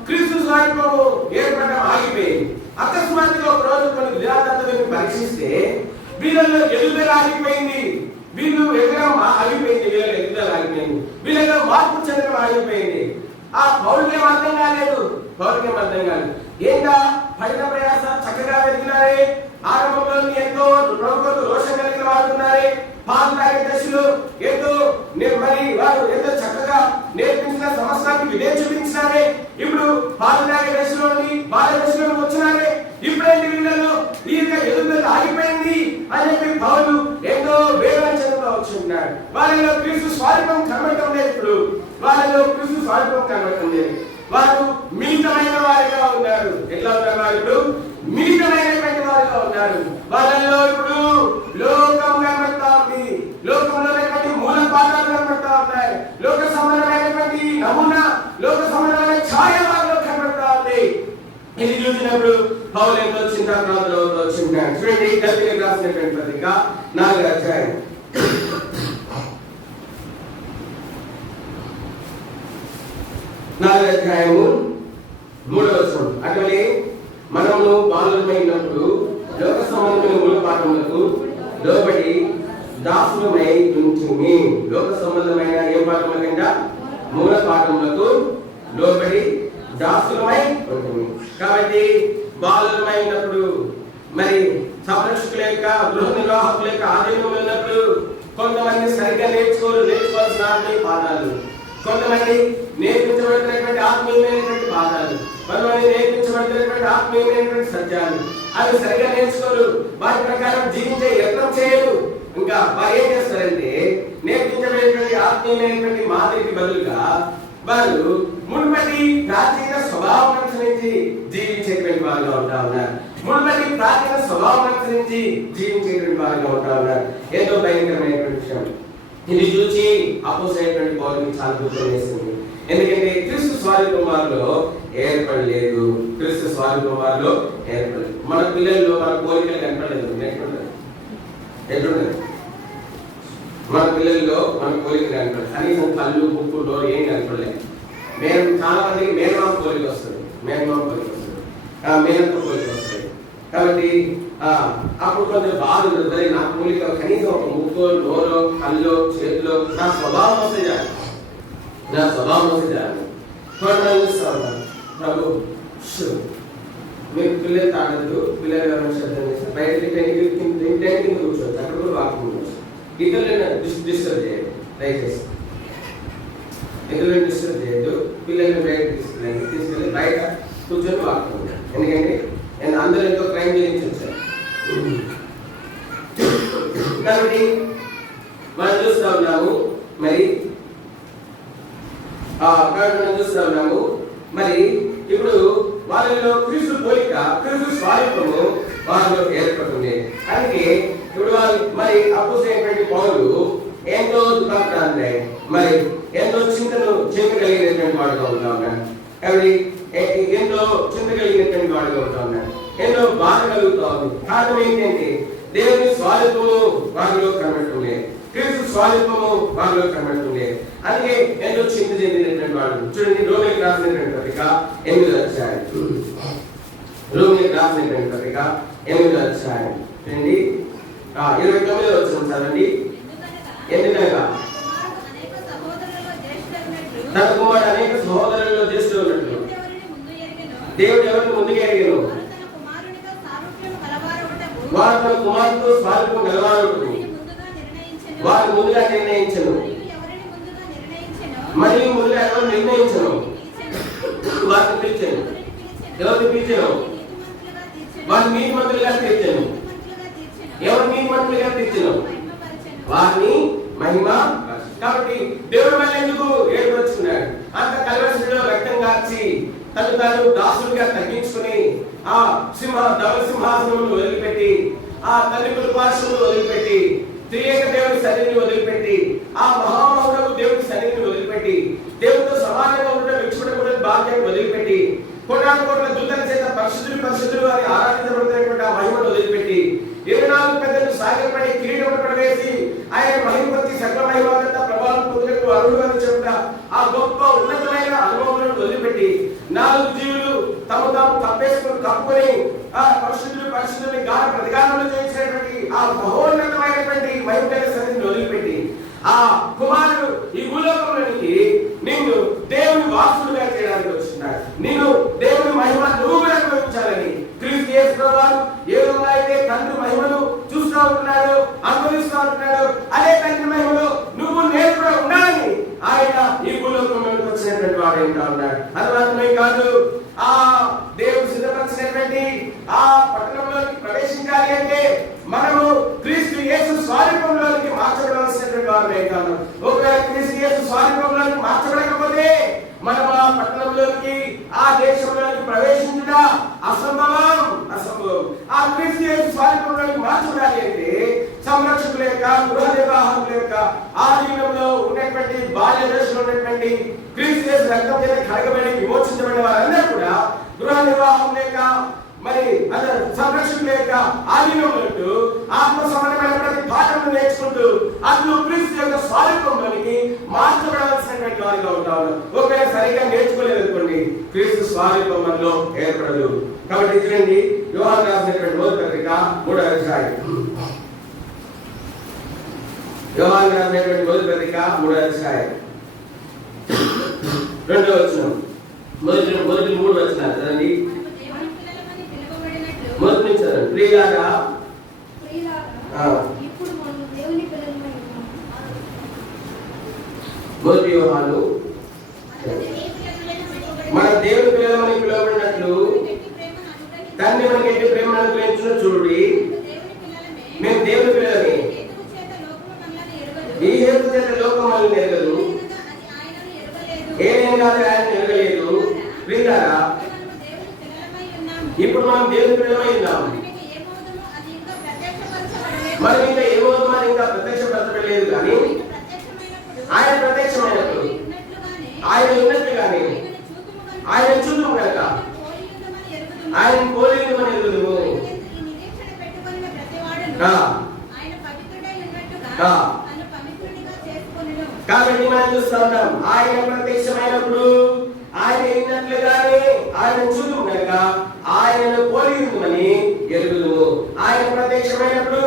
క్రీస్తు స్వరూపము ఏర్పడడం ఆగిపోయింది. అకస్మాత్తుగా ఒక రోజు కొన్ని దినాలను పరీక్షిస్తే వీళ్ళలో ఎదుగుదల ఆగిపోయింది. వీళ్ళు ఎదగడం ఆగిపోయింది. వీళ్ళలో ఎదుగుదల ఆగిపోయింది. వీళ్ళలో మార్పు చెందడం ఆగిపోయింది. ఆ పౌరుకేం అర్థం కాలేదు. ఏంటా పడిన ప్రయాస చక్కగా ఎదిగినారే, ఆరంభంలో ఎంతో రోషం కలిగిన వారు ఉన్నారే, పాలు తాగే దశలో ఎంతో మరి వారు ఎంతో చక్కగా నేర్పించిన సంవత్సరానికి విధేయ చూపించినారే, ఇప్పుడు పాలు తాగే దశలోని బాల్య దశలో వచ్చినారే, ఇప్పుడేంటి వీళ్ళలో ఈ యొక్క ఎదుగుదల ఆగిపోయింది అని చెప్పి పౌలు ఎంతో వేదన చెందుతూ వచ్చున్నాడు. వాళ్ళలో క్రీస్తు స్వరూపం కనబడటం లేదు. ఇప్పుడు వాళ్ళలో క్రీస్తు స్వరూపం కనబడటం లేదు. వారు మిళితమైన వారిగా ఉన్నారు. ఎట్లా ఉన్నారు వారు? ఇప్పుడు మిళితమైనటువంటి వారిగా ఉన్నారు. వాళ్ళలో ఇప్పుడు లోకం కనబడతా ఉంది. లోకంలో మూల పాఠాలు కనబడతా ఉన్నాయి. లోక సంబంధమైనటువంటి నమూనా, లోక సంబంధమైన ఛాయ వారిలో కనబడతా ఉంది. ఇది చూసినప్పుడు పౌలు ఎంతో చింతాక్రాంతిలో వచ్చింటాడు. చూడండి, గల్తీలకు రాసినటువంటి పత్రిక 4వ అధ్యాయం 3వ వచనం. అటువలే మనము బాలులమైనప్పుడు లోక సంబంధమైన మూల పాఠములకు లోబడి దాసులమై ఉంచుమి. లోక సంబంధమైన ఏ పాఠములకంట? మూల పాఠములకు లోబడి దాసులమై ఉంటుంది. కాబట్టి బాలులమైనప్పుడు మరి సంరక్షకుల యొక్క గృహ నిర్వాహకుల యొక్క ఆధీనంలో ఉన్నప్పుడు కొంతమంది సరిగ్గా నేర్చుకోవాల్సిన పాఠాలు, కొంతమంది నేర్పించబడినటువంటి ఆత్మీయమైనటువంటి పాఠాలు, కొంతమంది నేర్పించబడినటువంటి ఆత్మీయమైనటువంటి సత్యాలు అవి సరిగా నేర్చుకోరు. వాటి ప్రకారం జీవించే యత్నం చేయరు. ఇంకా వారు ఏం చేస్తారంటే నేర్పించబడినటువంటి ఆత్మీయమైనటువంటి మాదిరికి బదులుగా వారు మునుపటి ప్రాచీన స్వభావం అనుసరించి జీవించేటువంటి వారుగా ఉంటా ఉన్నారు. మునుపటి ప్రాచీన స్వభావం అనుసరించి జీవించేటువంటి వారుగా ఉంటా ఉన్నారు. ఏదో భయంకరమైనటువంటి విషయం. ఇది చూసి అపోసైనటువంటి పౌరునికి చాలా దుఃఖం వేసింది. ఎందుకంటే క్రీస్తు స్వరూపం వారిలో ఏర్పడలేదు. క్రీస్తు స్వరూపం వారిలో ఏర్పడలేదు. మన పిల్లల్లో మన కోరికలు కనపడలేదు. ఎట్లుండదు? మన పిల్లల్లో మన కోరికలు కనపడలేదు. కనీసం కళ్ళు, ముక్కు, డోర్ ఏం కనపడలేదు. మేము చాలా మందికి మేనమామ కోరిక వస్తుంది, మేనత్త కోరిక వస్తుంది. కాబట్టి అప్పుడు కొంచెం బాధ ఉంటుంది. నా కోరిక కనీసం ఒక ముక్కు, డోరో, కళ్ళు, చేతిలో నా స్వభావం వస్తే చాలు. చూస్తా ఉంటాను, ప్రభు మీరు పిల్లలు తాగద్దు, పిల్లలు ఎవరైనా శ్రద్ధ చేస్తారు, బయట కింద కూర్చోవచ్చు, అక్కడ కూడా వాడుకుంటూ ఇతరులను డిస్టర్బ్ చేయదు. దయచేసి ఇతరులను డిస్టర్బ్ చేయొద్దు. పిల్లల్ని బయట తీసుకెళ్ళి బయట కూర్చొని వాడుకుంటారు. ఎందుకంటే కాబట్టి మనం చూస్తూ ఉన్నాము మరి మరి ఇప్పుడు వాళ్ళలో క్రీస్తు పోలిక, క్రీస్తు స్వరూపము వాళ్ళలో ఏర్పడుతుంది. అందుకే ఇప్పుడు వాళ్ళు మరి అపోస్తలుడైనటువంటి పౌలు ఎంతో దుఃఖాన్ని మరి ఎంతో చింతగలిగినటువంటి వాడుగా ఉంటా ఉన్నాడు. కాబట్టి ఎంతో చింతగలిగినటువంటి వాడుగా ఉంటా ఉన్నాడు. ఎంతో బాధ కలుగుతా ఉంది. కారణం ఏంటంటే దేవుని స్వరూపము వారిలో కనబడుతుంది, క్రీస్తు స్వరూపము వారిలో కనబడుతుంది. అందుకే ఎంతో చింత చెందినటువంటి వాడు. చూడండి, రోమిలకు రాసినటువంటి పత్రిక 8వ అధ్యాయం. రోమిలకు రాసినటువంటి పత్రిక 8వ అధ్యాయం చూడండి 29వ వచనం చదవండి. ఎందుకనగా తన కుమారుడు అనేక సహోదరులలో జ్యేష్ఠుడు ఉన్నట్లు దేవుడు ఎవరిని ముందుగా ఎరిగెను, వారు తన కుమారుడితో స్వరూపం గలవారు వారు ముందుగా నిర్ణయించను. మరియు ముందుగా ఎవరు నిర్ణయించను, వారిని పిలిచాను. ఎవరిని పిలిచాను? వారిని నీతిమంతులుగా తీర్చాను. ఎవరు నీతిమంతులుగా తీర్చాను? వారిని మహిమ. కాబట్టి దేవుడు మళ్ళీ ఎందుకు ఏర్పరుచుకున్నాడు? అంత కలవరలో రక్తం కార్చి తాను దాసుడిగా తగ్గించుకుని ఆ ధవల సింహాసనమును వదిలిపెట్టి, ఆ తండ్రి కృపాసనమును వదిలిపెట్టి, త్రియేక దేవుని సన్నిధిని వదిలిపెట్టి, ఆ మహామహుడకు దేవుని సన్నిధిని వదిలిపెట్టి, దేవుడితో సమానంగా ఉండే విక్షుడకునే భాగ్యాన్ని వదిలిపెట్టి, కోటాను కోట్ల దూతల చేత పరిశుద్ధులు అని ఆరాధించబడుతున్నటువంటి ఆ మహిమను వదిలిపెట్టి, 24 పెద్దలు సాగిలపడి కిరీటం పడవేసి ఆయన మహిమపతి సకల మహిమానంత ప్రభావం పొందుటకు అర్హుడు అని చెప్పుట ఆ గొప్ప ఉన్నతమైన అనుభవాలను వదిలిపెట్టి 4 జీవులు తాము కప్పుకొని ఆ పరిశుద్ధుని గాన ప్రతిగానంలో చేసినటువంటి ఆ మహోన్నతమైనటువంటి మహిమగల సన్నిధిని వదిలిపెట్టి ఆ కుమారుడు ఈ భూలోకంలోనికి నిన్ను దేవుని వారసుడిగా చేయడానికి వచ్చినాడు. నిన్ను దేవుని మహిమ నువ్వు అనుభవించాలని క్రీస్తు యేసు ప్రభువు ఏ విధంగా అయితే తండ్రి మహిమను చూస్తూ ఉంటున్నాడు, అనుభవిస్తూ ఉంటున్నాడు, అదే తండ్రి మహిమలో నువ్వు నేను కూడా ఉండాలని ఆయన ఈ భూలోకంలోకి వచ్చినటువంటి వాడు ఏంటా ఉన్నాడు. అది మాత్రమే కాదు, ఆ దేవుడు సిద్ధపరిచినటువంటి ఆ పట్టణంలోకి ప్రవేశించాలి అంటే మనము క్రీస్తు యేసు స్వరూపంలోకి మార్చబడాల్సినటువంటి వారు ఏంటాను. ఒకవేళ క్రీస్తు యేసు స్వరూపంలోకి మార్చబడకపోతే మనం ఆ పట్టణంలోకి ఆ దేశంలోకి ప్రవేశించుట అసంభవం. ఆ క్రీస్తు యేసు స్వరూపంలోకి మార్చబడాలి అంటే సంరక్షకుల యొక్క గృహ నిర్వాహకుల యొక్క ఆధీనంలో ఉన్నటువంటి బాల్య దశలో ఉన్నటువంటి క్రీస్తు యేసు రక్తం చేత కడగబడి విమోచించబడిన వారందరూ కూడా గృహ నిర్వాహం లేక మరి సంరక్షకుల యొక్క ఆధీనంలో ఆత్మ సంబంధమైన ప్రతి పాఠం నేర్చుకుంటూ అతను క్రీస్తు యొక్క స్వరూపంలోనికి మార్చబడాల్సినటువంటి వారిగా ఉంటారు. ఒకవేళ సరిగ్గా నేర్చుకోలేదు అనుకోండి, క్రీస్తు స్వరూపంలో ఏర్పడదు. కాబట్టి చూడండి, యోహాను రాసినటువంటి మొదటి పత్రిక 3వ అధ్యాయం. యోహాను రాసినటువంటి మొదటి పత్రిక 3వ అధ్యాయం 2వ వచనం. మొదటి 3 వచనాలు చదండి. మొదటి నుంచి చదండి. ప్రియులారా ఇప్పుడు మనం దేవుని పిల్లలమై ఉన్నాము. మొదటి యోహాను మన దేవుని పిల్లలమని పిలువబడినట్లు తండ్రి మనకి ఎట్టి ప్రేమను అనుగ్రహించును చూడుడి. మేము దేవుని పిల్లలమే, ఈ హేతు చేత లోకం మనల్ని ఎరగదు, ఏమేం కాదు ఆయన ఎరగలేదు. ప్రియులారా ఇప్పుడు మనం దేవుని పిల్లలమై ఉన్నాము. మనం ఇంకా ఏమవుతుందో అని ఇంకా ప్రత్యక్షపరచబడలేదు, కానీ ఆయన ప్రత్యక్షమైనప్పుడు ఆయన ఉన్నట్లుగానే ఆయన చూద్దాం కనుక ఆయన పోలిందని ఎరుగుదుము. కాబట్టి మనం చూస్తూ ఉంటాం, ఆయన ప్రత్యక్షమైనప్పుడు ఆయన అయినట్లుగానే ఆయన చూద్దాం కనుక ఆయనను పోలిందని ఎరుగుదుము. ఆయన ప్రత్యక్షమైనప్పుడు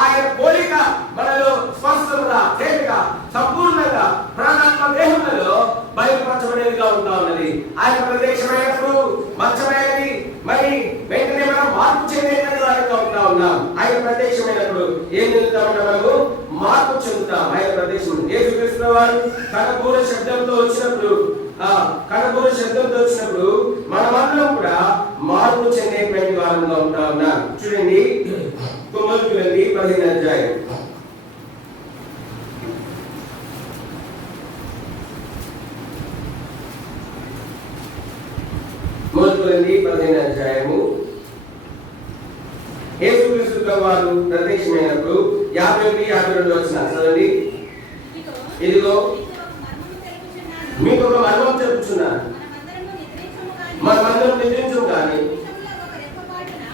ఆయన పోలిక మనలో స్పష్టంగా తేటగా సంపూర్ణంగా ప్రాణాత్మ దేహంలో బయలుపరచబడేదిగా ఉంటా ఉన్నది. ఆయన ప్రత్యక్షమైనప్పుడు మచ్చమైనది మరి వెంటనే మనం మార్పు చెందేది వారిగా ఉంటా ఉన్నాం. ఆయన ప్రత్యక్షమైనప్పుడు ఏం చెందుతా ఉంటాం? మనము మార్పు చెందుతాం. ఆయన ప్రత్యక్షం యేసుక్రీస్తు వారు కడపూర శబ్దంతో వచ్చినప్పుడు మనమందరం కూడా మార్పు చెందేటువంటి వారంగా ఉంటా ఉన్నాం. చూడండి కొమలుకులండి 15వ అధ్యాయం. మొదలుకొని 15వ అధ్యాయము. యేసుక్రీస్తు వారు ప్రత్యక్షమైనప్పుడు 51-52 వచనాలు చదవండి. ఇదిగో మీకు ఒక మర్మం చెప్పుచున్నాను, మనమందరం నిద్రించము కానీ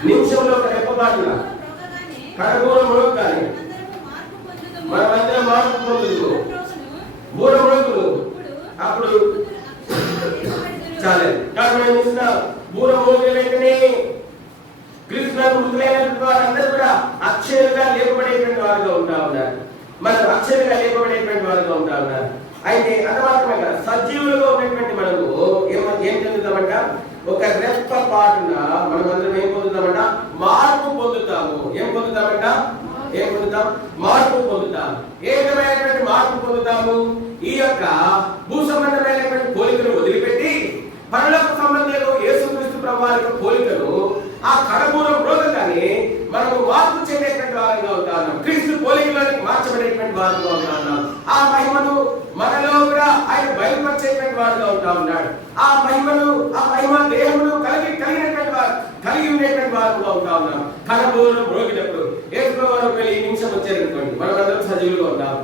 నిమిషంలో ఒక రెప్పపాటున కడగూర మునగ కానీ మనమందరం మార్పు పొందుదుము. బూర మునగును అప్పుడు చాలేదు. కాబట్టి మనం చూసిన బూర మోగిన వెంటనే క్రీస్తునందు మృతులైనటువంటి వారందరూ కూడా అక్షయులుగా లేపబడేటువంటి వారుగా ఉంటా ఉన్నారు. మనం అక్షయులుగా లేపబడేటువంటి వారుగా ఉంటా ఉన్నారు. అయితే అది మాత్రమే కాదు, సజీవులుగా ఉన్నటువంటి మనము ఏం చెందుతామంట? ఒక రెప్ప పాటున మనమందరం ఏం పొందుతామంట? మార్పు పొందుతాము. ఏం పొందుతామంట? ఏం పొందుతాం? మార్పు పొందుతాం. ఏ విధమైనటువంటి మార్పు పొందుతాము? ఈ యొక్క భూ సంబంధమైనటువంటి పోలికను వదిలిపెట్టి పరలోక సంబంధంలో యేసుక్రీస్తు ప్రభువారి యొక్క పోలికను ఆ కడబూర మ్రోగగానే మనము మార్పు చెందేటువంటి వారంగా ఉంటాము. క్రీస్తు పోలికలోకి మార్చబడేటువంటి వారుగా ఉంటాము. ఆ మహిమను మనలో కూడా ఆయన బయలుపరిచేటువంటి వారుగా ఉంటా ఉన్నాడు. ఆ మహిమ దేహమును కలిగి ఉండేటువంటి వారుగా ఉంటా ఉన్నాం. కడబూర మ్రోగినప్పుడు యేసు ప్రభువారు వెళ్ళి ఈ నిమిషం వచ్చారనుకోండి, మనమందరం సజీవులుగా ఉంటాం.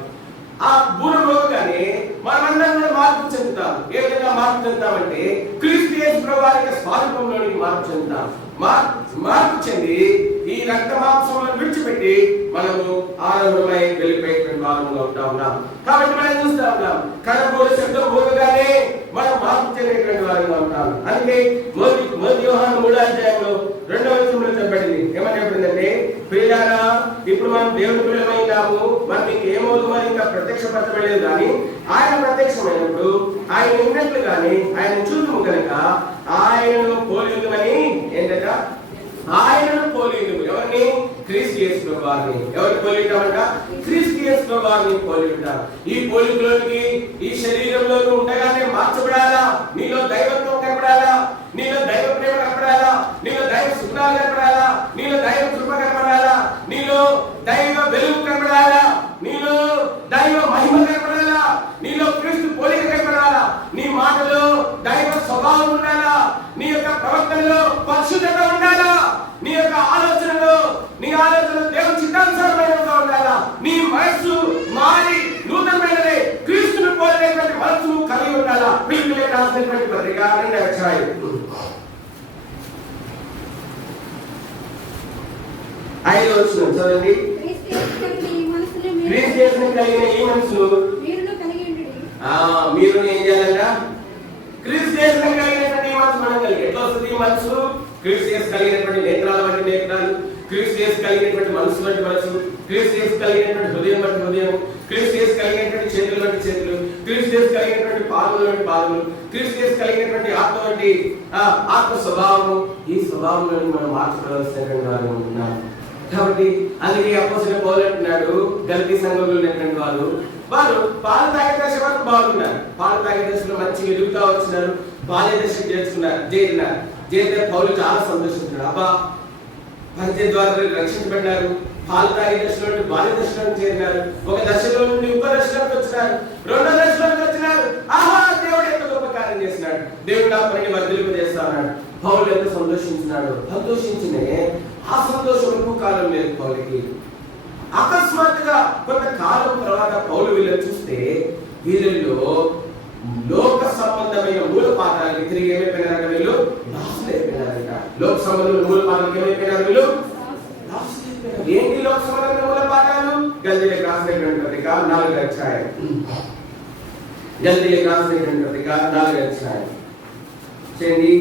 ఆ బూర మ్రోగగానే మనమందరం కూడా మార్పు చెందుతాం. ఏ విధంగా మార్పు చెందుతామంటే క్రీస్తు యేసు ప్రభువారి స్వరూపంలోనికి మార్పు చెందుతాం. మార్పు చెంది ఈ రక్త మాంసములను విడిచిపెట్టి మనము ఆనందమై వెళ్ళిపోయేటువంటి వారంగా ఉంటా ఉన్నాం. కాబట్టి మనం చూస్తా ఉన్నాం, కడబూర శబ్దం మోగగానే మనం మార్పు చెందేటువంటి వారంగా ఉంటాం. అందుకే మొదటి యోహాను 3వ అధ్యాయంలో 2వ వచనంలో చెప్పబడింది. ఏమని చెప్పబడిందంటే, ప్రియులారా ఇప్పుడు మనం దేవుని పిల్లలమైనాము, మనం మీకు ఏమవుతుందో ఇంకా ప్రత్యక్షపరచబడలేదు కానీ ఆయన ప్రత్యక్షమైనప్పుడు ఆయన ఉన్నట్లుగానే ఆయన చూద్దాము కనుక ఆయనను పోలిందుమని. ఏంటంట? ఆయనను పోలిందుము. ఎవరిని? క్రీస్తు యేసు ప్రభువారిని. ఎవరిని పోలి ఉంటామంట? క్రీస్తు యేసు ప్రభువారిని పోలి ఉంటాం. ఈ పోలికలోనికి ఈ శరీరంలో ఉండగానే మార్చబడాలా? నీలో దైవత్వం కనపడాలా? నీలో దైవ ప్రేమ కనపడాలా? నీలో దైవ సుఖాలు కనపడాలా? నీలో దైవ కృప కనపడాలా? నీలో దైవ వెలుగు కనపడాలా? నీలో దైవ మహిమ కనపడాలా? నీలో క్రీస్తు పోలిక కనపడాలా? నీ మాటలో దైవ స్వభావం ఉండాలా? నీ యొక్క ప్రవర్తనలో పరిశుద్ధత ఉండాలా? నీ యొక్క ఆలోచనలో దేవుని చిత్తానుసారమైనదిగా ఉండాలా? నీ మనస్సు మారి నూతనమైనదే క్రీస్తును పోలినటువంటి మనస్సును కలిగి ఉండాలా? ఫిలిప్పీయులకు రాసినటువంటి పత్రిక 2వ అధ్యాయం 5వ వచనం చదవండి. క్రీస్తు యేసును కలిగిన ఈ మనస్సు మీరును కలిగి ఉండుడి. మీరు ఏం చేయాలంట? క్రీస్తు యేసును కలిగినటువంటి ఈ మనస్సు మనం కలిగి. ఎట్లా వస్తుంది ఈ మనస్సు? క్రీస్తు యేసు కలిగినటువంటి నేత్రాల వంటి నేత్రాలు, క్రీస్తు యేసు కలిగినటువంటి మనస్సు వంటి మనస్సు, క్రీస్తు యేసు కలిగినటువంటి హృదయం వంటి హృదయం, క్రీస్తు యేసు కలిగినటువంటి చేతులు వంటి చేతులు, క్రీస్తు యేసు కలిగినటువంటి పాదములు వంటి పాదములు, క్రీస్తు యేసు కలిగినటువంటి ఆత్మ వంటి ఆత్మ స్వభావము. ఈ స్వభావంలో మనం మార్చుకోవాల్సినటువంటి వారు ఉంటున్నాం. కాబట్టి అందుకే అపోస్తలుడైన పౌలు అంటున్నాడు, గలతీ సంఘంలో ఉన్నటువంటి వారు పాలు తాగే దశ వరకు బాగున్నారు. పాలు తాగే దశలో మంచిగా ఎదుగుతా వచ్చినారు. బాల్య దశకు చేరితే పౌలు చాలా సంతోషించాడు. అబ్బా, పరిచయ ద్వారా రక్షించబడ్డారు. పాలు తాగే దశలో నుండి బాల్య దశలోకి చేరినారు. ఒక దశలో నుండి ఇంకో దశలోకి వచ్చినారు. 2వ దశలోకి వచ్చినారు. ఆహా, దేవుడు ఎంత గొప్ప కార్యం చేసినాడు, దేవుడు నా పనిని వర్ధిల్లింపజేస్తా ఉన్నాడు. పౌలు ఎంత సంతోషించినాడు. సంతోషించినే ఆ సంతోషం ఎక్కువ కాలం లేదు పౌలుకి. అకస్మాత్తుగా కొంతకాలం తర్వాత పౌలు వీళ్ళని చూస్తే వీళ్ళలో లోక సంబంధమైన మూల పాఠాలకి తిరిగి ఏమైపోయినారంట? వీళ్ళు దాసులైపోయినారంట. లోక సంబంధమైన మూల పాఠాలకి ఏమైపోయినారు? వీళ్ళు దాసులైపోయినారు. ఏంటి లోక సంబంధమైన మూల పాఠాలు? గల్తీయులకు రాసినటువంటి పత్రిక 4వ అధ్యాయం. గల్తీయులకు రాసినటువంటి పత్రిక 4వ అధ్యాయం చేయండి.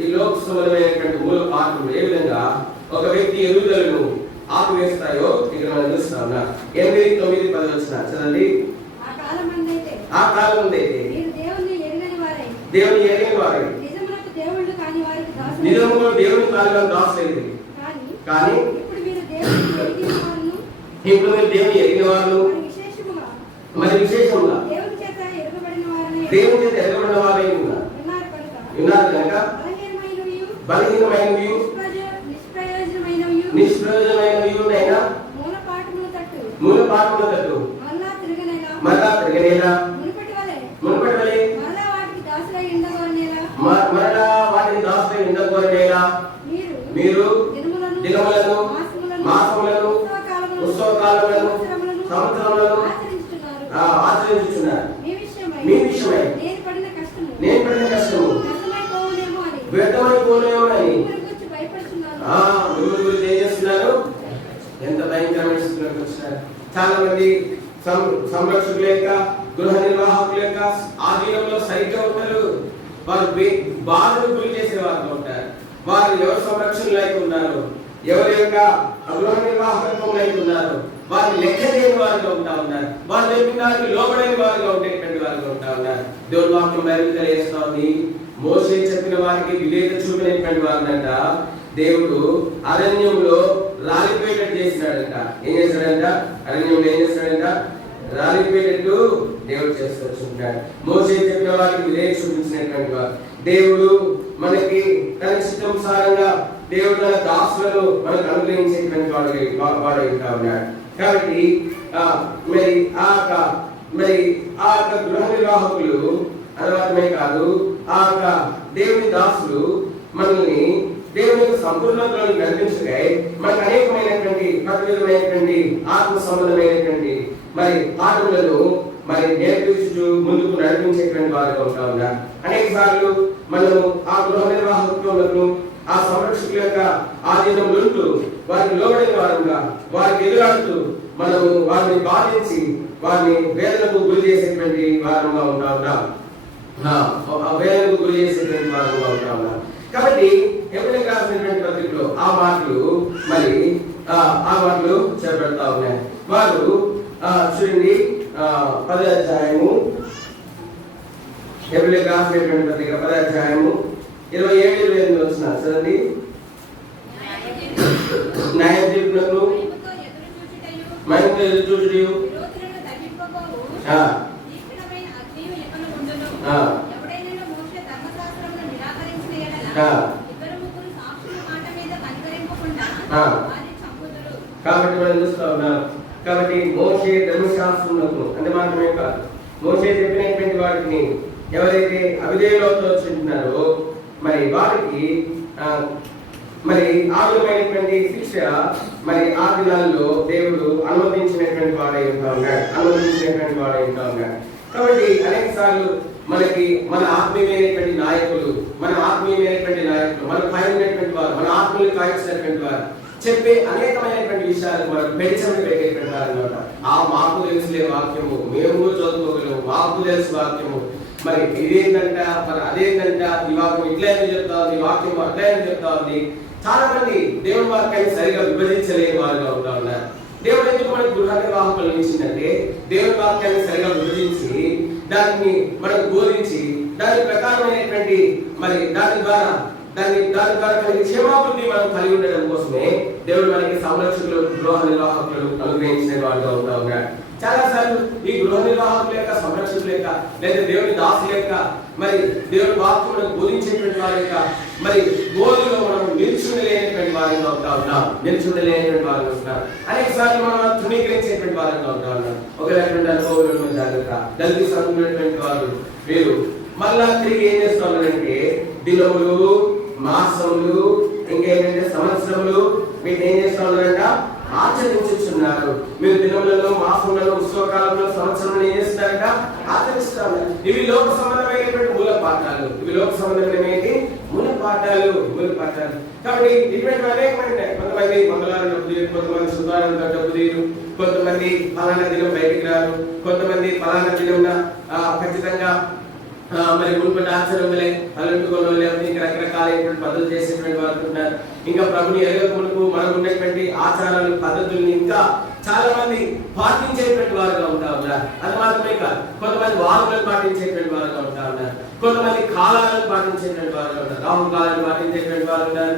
ఈ లోక సంబంధమైనటువంటి మూల పాఠాలు ఏ విధంగా ఒక వ్యక్తి ఎదుగుదలను ఆపివేస్తాయో ఇక్కడ మనం చూస్తా ఉన్నాం. 8, 9, 10 వచనాలు చదవండి. ఆ కాలమందైతే దేవుని ఎరిగిన వారై నిజమునకు దేవుళ్ళు కాని వారికి దాసులు. నిజముగా దేవుని కాలంలో దాసులైంది. కానీ ఇప్పుడు మీరు దేవుని ఎరిగిన వారును మరి విశేషముగా దేవుని చేత ఎరగబడిన వారై ఉన్నారు కనుక బలహీనమైనవి నిష్ప్రయోజనమైనవినైనా మూల పాఠముల తట్టు మరలా తిరగనేలా మునుపటి వలె మరలా వాటిని దాసులై ఉండగోరనేలా మీరు దినములను మాసములను ఉత్సవకాలములను సంవత్సరములను ఆచరించుచున్నారు. మీ విషయమై నేను పడిన కష్టము వ్యర్థమైపోలేమని మిమ్మల్ని గురించి ఏం చేస్తున్నారు? ఎంత భయంకరమైన స్థితిలోకి వచ్చినారు. చాలా మంది సంరక్షకుల యొక్క గృహ నిర్వాహకుల యొక్క ఆధీనంలో సరిగ్గా ఉంటారు. వారు బాధను గురి చేసే వారిగా ఉంటారు. వారు ఎవరు సంరక్షణలో అయితే ఉన్నారు, ఎవరి యొక్క గృహ నిర్వాహకత్వంలో అయితే ఉన్నారు, వారు లెక్క లేని వారిగా ఉంటా ఉన్నారు. వారు చెప్పిన వారికి లోబడని వారిగా ఉండేటువంటి వారిగా ఉంటా ఉన్నారు. దేవుని వాక్యం బైబిల్ తెలియజేస్తా ఉంది. మోషే చెప్పిన వారికి విధేయత చూపినటువంటి వారినంట దేవుడు అరణ్యంలో రాలిపోయేటట్టు చేసినాడంట. ఏం చేస్తాడంట? అరణ్యంలో ఏం చేస్తాడంట? రాలిపోయేటట్టు దేవుడు చేస్తుంటాడు. మోషే చెప్పిన వారికి విధేయత చూపించినటువంటి వారు. దేవుడు మనకి తన చిత్తానుసారంగా దేవుడు తన దాసులను మనకు అనుగ్రహించేటువంటి వాడు ఇంకా ఉన్నాడు. కాబట్టి మరి ఆ గృహ నిర్వాహకులు అనవాతమే కాదు, ఆ దేవుని దాసులు మనల్ని దేవుని సంపూర్ణతలో నడిపించగా మనకు అనేకమైనటువంటి ప్రతివిధమైనటువంటి ఆత్మ సంబంధమైనటువంటి మరి ఆటలను మరి నేర్పించు ముందుకు నడిపించేటువంటి వారిగా ఉంటా ఉన్నారు. అనేక సార్లు మనము ఆ గృహ నిర్వాహకులను ఆ సంరక్షకుల యొక్క ఆధీనంలో ఉంటూ వారికి లోబడిన వారంగా వారికి ఎదురాడుతూ మనము వారిని బాధించి వారిని వేదనకు గురి చేసేటువంటి వారంగా ఉంటా ఉన్నాం. వేదనకు గురి చేసేటువంటి వారంగా ఉంటా ఉన్నాం. కాబట్టి ఎప్పుడైనా రాసినటువంటి పత్రికలో ఆ మాటలు మరి ఆ మాటలు చేపడతా ఉన్నాయి. వారు చూడండి 10వ అధ్యాయము ఎప్పుడైనా రాసినటువంటి పత్రిక 10వ అధ్యాయము 27-28 వచ్చిన చదండి. న్యాయం తీర్పునకు మహిమతో ఎదురు చూచుటయు కాబట్టి మనం చూస్తా ఉన్నాం. కాబట్టి మోషే ధర్మశాస్త్రములకు అంటే మాత్రమే కాదు, మోషే చెప్పినటువంటి వాటిని ఎవరైతే అవిధేయులతో వచ్చింటున్నారో మరి వారికి మరి ఆ విధమైనటువంటి శిక్ష మరి ఆ దినాల్లో దేవుడు అనుమతించినటువంటి వాడై ఉంటా ఉన్నాడు. కాబట్టి అనేక సార్లు మనకి మన ఆత్మీయమైనటువంటి నాయకులు మన పైన ఉన్నటువంటి వారు, మన ఆత్మీయులు కాయించినటువంటి వారు చెప్పే అనేకమైనటువంటి విషయాలు మనకు పెంచమని పెట్టేటువంటి వారు అనమాట. మాకు తెలుసులే వాక్యము, మేము చదువుకోగలము, మాకు తెలుసు వాక్యము, మరి ఇదేంటంట, మరి అదేంటంట, ఈ వాక్యం ఇట్లా ఏమి చెప్తా ఉంది, వాక్యం అట్లా ఏమి చెప్తా ఉంది. చాలా మంది దేవుని వాక్యాన్ని సరిగా విభజించలేని వారుగా ఉంటా ఉన్నారు. దేవుడు ఎందుకు మనకు గృహ నిర్వాహకులు ఇచ్చిందంటే దేవుని వాక్యాన్ని సరిగా విభజించి దాన్ని మనకు బోధించి దాని ప్రకారమైనటువంటి మరి దాని ద్వారా కలిగి క్షేమాభివృద్ధి మనం కలిగి ఉండడం కోసమే దేవుడు మనకి సంరక్షకులు గృహ నిర్వాహకులు అనుగ్రహించిన వాడుగా ఉంటా ఉన్నాడు. చాలా సార్లు ఈ గృహ నిర్వాహకుల యొక్క సంరక్షకుల యొక్క లేదా దేవుని దాసుల యొక్క మరి దేవుని వాక్యములను బోధించేటువంటి వారి యొక్క మరి బోధలో మనం నిల్చుండలేనటువంటి వారిగా ఉంటా ఉన్నాం. అనేక సార్లు మనం తృణీకరించేటువంటి వారిగా ఉంటా ఉన్నాం. ఒక రకమైన అనుభవం జాగ్రత్త దళిత సంఘమైనటువంటి వారు వీరు మళ్ళా తిరిగి ఏం చేస్తా ఉన్నారంటే దినములు, మాసములు, ఇంకేంటంటే సంవత్సరములు వీటిని ఏం చేస్తా ఉన్నారంట ఆచరించుచున్నారు. మీరు దినములలో, మాసములలో, ఉత్సవకాలంలో, సంవత్సరంలో ఏం చేస్తున్నారంట ఆచరిస్తున్నారు. ఇవి లోక సంబంధమైనటువంటి మూల పాఠాలు. కాబట్టి ఇటువంటి అనేకమైన కొంతమంది మంగళవారం డబ్బు తీరు, కొంతమంది శుక్రవారం డబ్బు తీరు, కొంతమంది ఫలానా దినం బయటికి రారు, కొంతమంది ఫలానా దినం ఖచ్చితంగా మరి మునుపటి ఆచరణలే అలంటుకోవడం లేకపోతే ఇంకా రకరకాలైనటువంటి పద్ధతులు చేసేటువంటి వారు ఉన్నారు. ఇంకా ప్రభుని ఎరగక మునుపు మనకు ఉన్నటువంటి ఆచారాలు, పద్ధతుల్ని ఇంకా చాలా మంది పాటించేటువంటి వారుగా ఉంటా ఉన్నారు. అది మాత్రమే కాదు, కొంతమంది వారులను పాటించేటువంటి వారుగా ఉంటా ఉన్నారు. కొంతమంది కాలాలను పాటించేటువంటి వారు ఉన్నారు, రాహు కాలాన్ని పాటించేటువంటి వారు ఉన్నారు,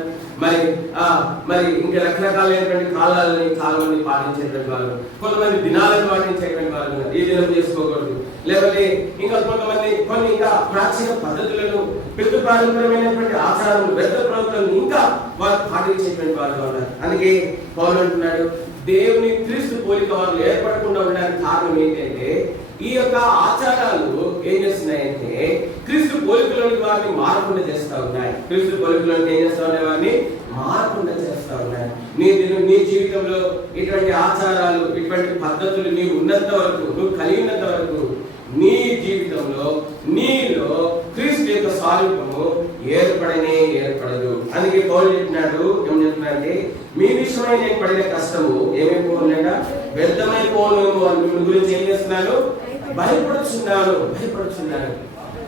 మరి ఇంకా రకరకాలైనటువంటి కాలాలని చాలా మంది పాటించేటువంటి వారు, కొంతమంది దినాలను పాటించేటువంటి వారు ఉన్నారు, ఈ దినం చేసుకోకూడదు, లేకపోతే ఇంకా కొంతమంది ఇంకా ప్రాచీన పద్ధతులను పితృపారంపర్యమైనటువంటి ఆచారాలను వ్యర్థ ప్రవర్తనను ఇంకా వారు పాటించేటువంటి వారు ఉన్నారు. అందుకే పౌలు అంటున్నాడు, దేవుని క్రీస్తు పోలిక వారు ఏర్పడకుండా ఉండడానికి కారణం ఏంటంటే ఈ యొక్క ఆచారాలు ఏం చేస్తున్నాయంటే క్రీస్తు పోలికలోని వారిని మారకుండా చేస్తా ఉన్నాయి. క్రీస్తు పోలికలోని ఏం చేస్తా ఉన్నాయి? వారిని మారకుండా చేస్తా ఉన్నాయి. నీ జీవితంలో ఇటువంటి ఆచారాలు, ఇటువంటి పద్ధతులు నీవు ఉన్నంత వరకు, నువ్వు కలిగినంత వరకు నీ జీవితంలో నీలో క్రీస్తు యొక్క స్వరూపము ఏర్పడదు. అందుకే పౌలు చెప్పినాడు, ఏం చెప్తున్నాడంటే మీ విషయమై నేను పడిన కష్టము ఏమైపోతుందంట, వ్యర్థమైపోను అని మీ గురించి ఏం చేస్తున్నాను? భయపడుచున్నాను.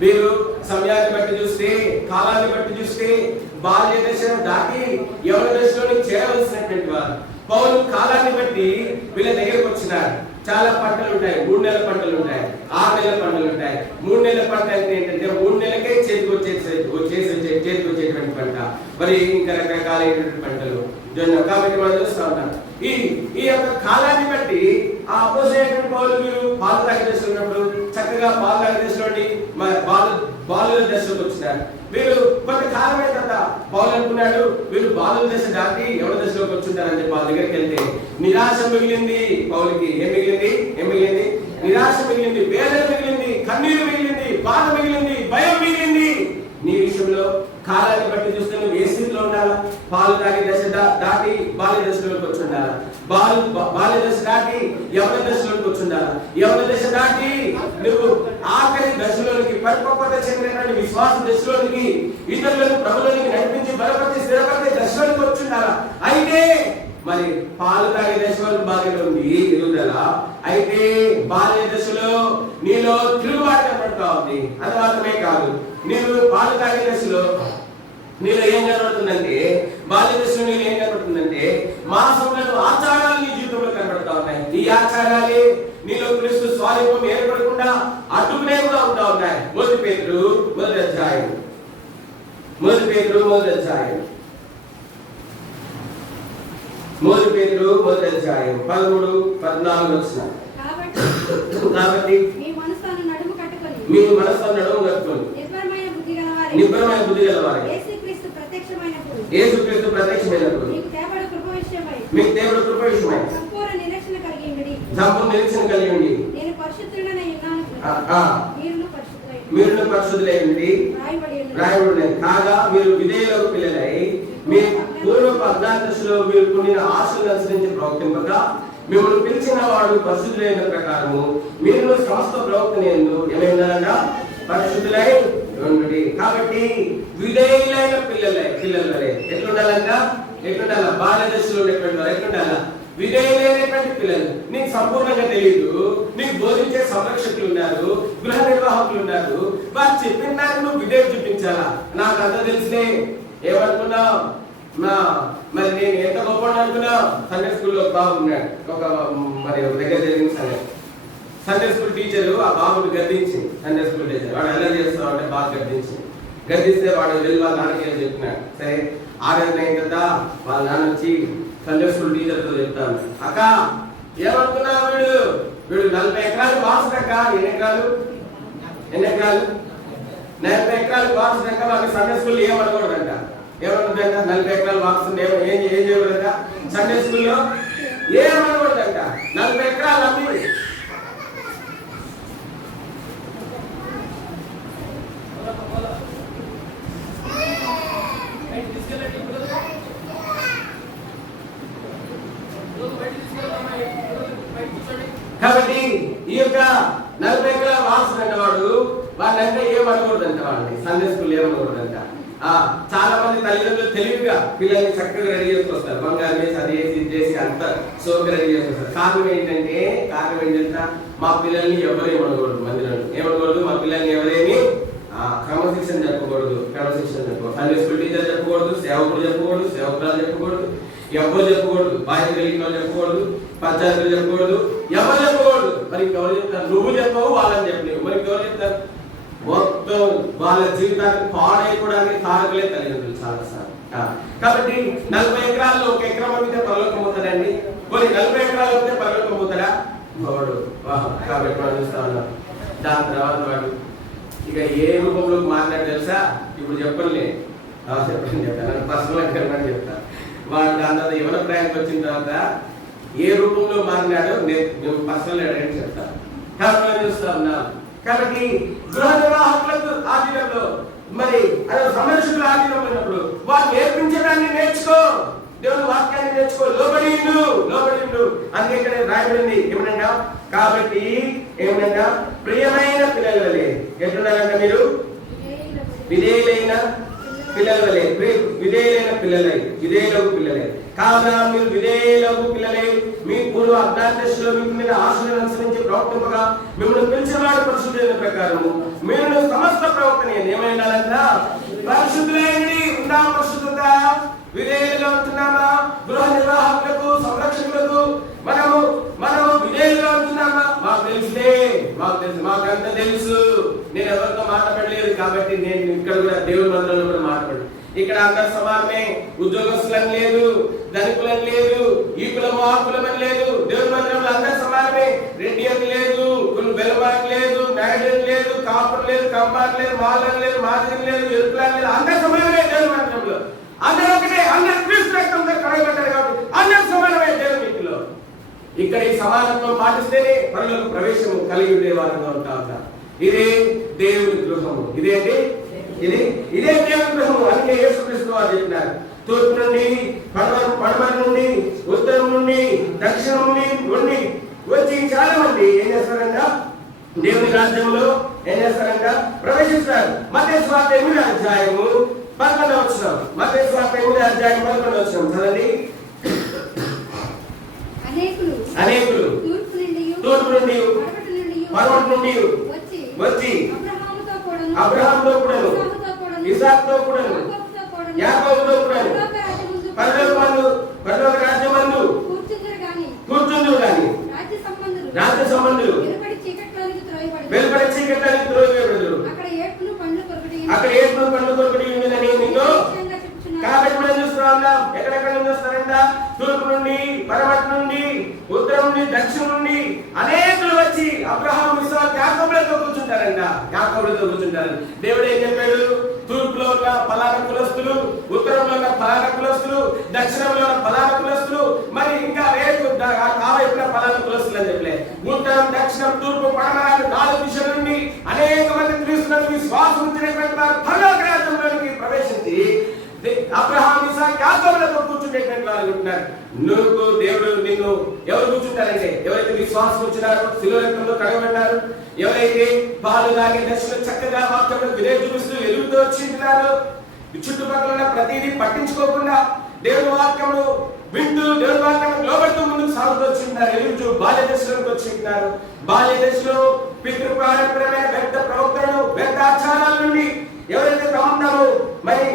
మీరు సమయాన్ని బట్టి చూస్తే, కాలాన్ని బట్టి చూస్తే బాల్య దశను దాటి యవ్వన దశలోకి చేరవలసినటువంటి వారు పౌలు కాలాన్ని బట్టి వీళ్ళ దగ్గరకు వచ్చినారు. చాలా పంటలు ఉంటాయి, 3 నెలల పంటలు ఉంటాయి, 6 నెలల పంటలు ఉంటాయి. 3 నెలల పంట అంటే ఏంటంటే 3 నెలలకే చేతికి వచ్చేటువంటి పంట, మరి ఇంకా రకరకాలైనటువంటి పంటలు, జొన్న. కాబట్టి మనం చూస్తూ ఉంటాం ఈ యొక్క కాలాన్ని బట్టి ఆ అపోజిట్ పౌలు వీరు పాలు తాగే దశలో ఉన్నప్పుడు చక్కగా పాలు తాగే దశలోని బాలుల దశలోకి వచ్చినారు. వీరు కొంతకాలం అయిన తర్వాత పౌలు అనుకున్నాడు, వీరు బాలుల దశ దాటి ఎవరి దశలోకి వచ్చింటారని చెప్పి వాళ్ళ దగ్గరికి వెళ్తే నిరాశ మిగిలింది. పౌలుకి ఏం మిగిలింది? నిరాశ మిగిలింది, వేదన మిగిలింది, కన్నీరు మిగిలింది, బాధ మిగిలింది, భయం మిగిలింది. నీ విషయంలో కాలాన్ని బట్టి చూస్తే నువ్వు ఏ స్థితిలో ఉండాలా? పాలు తాగే దశ దాటి బాల్య దశలోకి వచ్చి ఉండాలా? బాల్య దశ దాటి యవ్వన దశలోకి వచ్చి ఉండాలా? యవ్వన దశ దాటి నువ్వు ఆఖరి దశలోనికి, పరిపక్వత చెందినటువంటి విశ్వాస దశలోనికి, ఇతరులను ప్రభువులోనికి నడిపించి బలపరిచి స్థిరపరిచే దశలోనికి వచ్చి ఉండాలా? అయితే మరి పాలు తాగే దశలో బాల్యం ఉంది ఎదుగుదల, అయితే బాల్య దశలో నీలో తిరుగుబాటు కనబడుతూ ఉంది. అది మాత్రమే కాదు, నీవు పాలు తాగే దశలో నీలో ఏం కనబడుతుందంటే, బాల్య దశలో నీలో ఏం కనబడుతుందంటే మాసములను ఆచారాలు నీ జీవితంలో కనబడుతూ ఉన్నాయి. ఈ ఆచారాలే నీలో క్రీస్తు స్వరూపం ఏర్పడకుండా అడ్డుకునే కూడా ఉంటా ఉన్నాయి. మొదటి పేతురు మొదటి అధ్యాయం 13-14 వచ్చిన. కాబట్టి మీ మనస్సును నడుము కట్టుకొని నిబ్బరమైన బుద్ధి గలవారై యేసుక్రీస్తు ప్రత్యక్షమైనప్పుడు మీకు దేవుడు కృప విషయమై సంపూర్ణ నిరీక్షణ కలిగి ఉండి నేను పరిశుద్ధుడనై ఉన్నాను, మీరును పరిశుద్ధులై ఉండి రాయబడి కాగా మీరు విధేయులకు పిల్లలై మీ పూర్వపు అజ్ఞాతదశలో మీరు కొన్ని ఆశలు అనుసరించి ప్రవర్తింపగా మిమ్మల్ని పిలిచిన వాడు పరిశుద్ధులైన ప్రకారము మీరు సమస్త ప్రవర్తనయందు ఏమైందనగా పరిశుద్ధులై ఉండుడి. కాబట్టి విధేయులైన పిల్లలే ఎట్లుండాలంట? బాల్య దశలో ఉండేటువంటి వారు ఎట్లుండాలా? విధేయులైనటువంటి పిల్లలు. నీకు సంపూర్ణంగా తెలియదు, నీకు బోధించే సంరక్షకులు ఉన్నారు, గృహ నిర్వాహకులు ఉన్నారు, వారు చెప్పిన దాన్ని నువ్వు విధేయం చూపించాలా? నాకు అంతా తెలిసినే ఏమనుకున్నావు? మరి నేను ఎంత గొప్ప అనుకున్నా? సండే స్కూల్లో బాబు ఉన్నాడు, ఒక దగ్గర జరిగిన సంగతి. సండే స్కూల్ టీచరు ఆ బాబుని గద్దించి, సండే స్కూల్ టీచర్ వాడు ఎలా చేస్తావు అంటే బాగా గద్దిస్తే వాడు వెళ్ళి వాళ్ళ నాన్నకి ఏం చెప్పినాడు. సరే 6 నెలలు అయిన కదా వాళ్ళ నాన్న వచ్చి సండే స్కూల్ టీచర్తో చెప్తాను, అక్క ఏమనుకున్నా వీడు 40 ఎకరాలు వాసుడక్క. ఎన్ని ఎకరాలు? 40 ఎకరాలు వాసుడక్క. వాళ్ళకి సండే స్కూల్ ఏమనకూడదంట. ఏమనుకుందంట? 40 ఎకరాలు వాస్తుంది ఏం చేయకూడదంట. సండే స్కూల్లో ఏమనకూడదంట. 40 ఎకరాలు అమ్మి కాబట్టి ఈ యొక్క 40 ఎకరాల వాసుడు వాడు వాళ్ళంటే ఏమనకూడదంట. వాళ్ళని సండే స్కూల్ ఏమనకూడదంట. చాలా మంది తల్లిదండ్రులు తెలివిగా పిల్లల్ని చక్కగా రెడీ చేసుకొస్తారు, బంగారు వేసి అది వేసి ఇది చేసి అంత సోకి రెడీ చేసుకొస్తారు. కారణం ఏంటంటే మా పిల్లల్ని ఎవరేమనకూడదు, మందిలో ఏమనకూడదు, మా పిల్లల్ని ఎవరేమి క్రమశిక్షణ చెప్పకూడదు. సండే స్కూల్ టీచర్ చెప్పకూడదు, సేవకుడు చెప్పకూడదు, సేవకురాలు చెప్పకూడదు, ఎవరు చెప్పకూడదు, బాధ్యత కలిగిన వాళ్ళు చెప్పకూడదు, పంచాయతీలు చెప్పకూడదు, ఎవరు చెప్పకూడదు. మరి ఎవరు చెప్తారు? నువ్వు చెప్పవు, వాళ్ళని చెప్పలేవు. మరి ఎవరు చెప్తారు? మొత్తం వాళ్ళ జీవితాన్ని పాడైపోవడానికి కారకులే తల్లిదండ్రులు చాలాసార్లు. కాబట్టి 40 ఎకరాల్లో 1 ఎకరం అమ్మితే పరలోకం పోతాడండి? పోనీ 40 ఎకరాలు అమ్మితే పరలోకం పోతాడా? వాడు కాబట్టి మనం చూస్తా ఉన్నాం. దాని తర్వాత వాడు ఇక ఏ రూపంలో మాట్లాడి తెలుసా? ఇప్పుడు చెప్పలే, చెప్తాను పర్సనల్ చెప్తా. వాడు దాని తర్వాత యవన ప్రయాణం వచ్చిన తర్వాత ఏ రూపంలో మాట్లాడో నేను పర్సనల్ అడగని చెప్తాను. కాబట్టి చూస్తా ఉన్నాం. కాబట్టి గృహ నిర్వాహకులకు ఆధీనంలో, మరి అదే సంరక్షకుల ఆధీనంలో ఉన్నప్పుడు వారు నేర్పించడాన్ని నేర్చుకో, దేవుని వాక్యాన్ని నేర్చుకో, లోబడి ఉండు. అందుకే ఇక్కడ రాయబడింది ఏమనంట? కాబట్టి ఏమనంట? ప్రియమైన పిల్లల వలె ఎట్లున్నారంట మీరు? విధేయులైన పిల్లల వలె, విధేయులకు పిల్లలై కావున మీరు విధేయులకు పిల్లలై మీ పూర్వ అజ్ఞాతలో మీ మీద ఆశలను అనుసరించి ప్రవర్తింపగా మిమ్మల్ని పిలిచిన వాడు పరిశుద్ధులైన ప్రకారము మీరు సమస్త ప్రవర్తన ఏమైనాలంట? పరిశుద్ధులైనది. ఉందా పరిశుద్ధత? విధేయులుగా ఉంటున్నామా? గృహ నిర్వాహకులకు, సంరక్షకులకు మనము విధేయులుగా ఉంటున్నామా? మాకు తెలుసు, మాకంతా తెలుసు. నేను ఎవరితో మాట్లాడలేదు కాబట్టి నేను ఇక్కడ కూడా దేవుని మందిరంలో కూడా మాట్లాడు. ఇక్కడ అందరు సమానమే, ఉద్యోగస్తులని లేదు, ధనికులని లేదు, ఈ కులము ఆ కులమని లేదు. దేవుని మందిరంలో అందరు సమానమే. రెడ్డి అని లేదు, బెల్లమాని లేదు, నాయుడు అని లేదు, కాపురు లేదు, కంబారు లేదు, మాలని లేదు, మాదిరి లేదు, ఎరుకులని లేదు. అందరు సమానమే దేవుని మందిరంలో. అందరూ ఒకటే, అందరు క్రీస్తు రక్తంతో కడగబడ్డారు కాబట్టి అందరు సమానమే దేవుని ఇంటిలో. ఇక్కడ ఈ సమానత్వం పాటిస్తేనే పరలోక ప్రవేశం కలిగి ఉండే వారంగా ఉంటారు. ఇదే దేవుని గృహము. ఇదే దేవుని గృహము. అందుకే యేసుక్రీస్తు వారు చెప్పినారు, తూర్పు నుండి పడమర నుండి ఉత్తరం నుండి దక్షిణం నుండి వచ్చి చాలా మంది ఏం చేస్తారంట? దేవుని రాజ్యంలో ఏం చేస్తారంట? ప్రవేశిస్తారు. మత్తయి సువార్త 8వ అధ్యాయము 11వ వచనం. మత్తయి సువార్త 8వ అధ్యాయం 11వ వచనం చదవండి. అనేకులు తూర్పు నుండి పడమటి నుండి వచ్చి అబ్రహాముతో కూడాను, ఇస్సాకుతో కూడాను, యాకోబుతో కూడాను పరలోక రాజ్యమందు కూర్చుందురు గాని రాజ్య సంబంధులు వెలుపడి చీకట్లోనికి త్రోయబడుదురు. అక్కడ ఏడ్పును పండ్లు కొరకటి ఉందని నీతో. కాబట్టి మనం చూస్తా ఉన్నాం. ఎక్కడెక్కడ చూస్తారంట? తూర్పు నుండి, పడమటి నుండి, ఉత్తరం నుండి, దక్షిణం నుండి అనేకులు వచ్చి అబ్రహాము, ఇస్సాకు, యాకోబులతో కూర్చుంటారంట. దేవుడు ఏం చెప్పాడు? తూర్పులో ఉన్న ఫలానా కులస్తులు, ఉత్తరంలో ఉన్న ఫలానా కులస్తులు, దక్షిణంలో ఉన్న ఫలానా కులస్తులు, మరి ఇంకా కావైపున ఫలానా కులస్తులు అని చెప్పలే. ఉత్తరం, దక్షిణం, తూర్పు, పడమర 4 దిశల నుండి అనేక మంది క్రీస్తులకు విశ్వాసం ఉంచినటువంటి వారు పరలోక రాజ్యంలోనికి ప్రవేశించి అబ్రహాము, ఇస్సాకు, యాకోబులతో కూర్చుండేటువంటి వారు ఉంటున్నారు. నువ్వు దేవుడు నిన్ను ఎవరు కూర్చుంటారంటే ఎవరైతే విశ్వాసం వచ్చినారో, శిలువ రక్తంలో కడగబడ్డారు, ఎవరైతే పాలు తాగే దశలో చక్కగా వాక్యంలో విధేయ చూపిస్తూ ఎదుగుతూ వచ్చింటున్నారో, చుట్టుపక్కల ఉన్న ప్రతిదీ పట్టించుకోకుండా దేవుని వాక్యమును వింటూ దేవుని వాక్యమును లోబడుతూ ముందుకు సాగుతూ వచ్చింటున్నారు. ఎదుగుతూ బాల్య దశలోకి వచ్చింటున్నారు. బాల్య దశలో పితృపారంపర్యమైన వ్యర్థ ప్రవక్తలను, వ్యర్థ ఆచారాల నుండి ఎవరైతే తమను మరి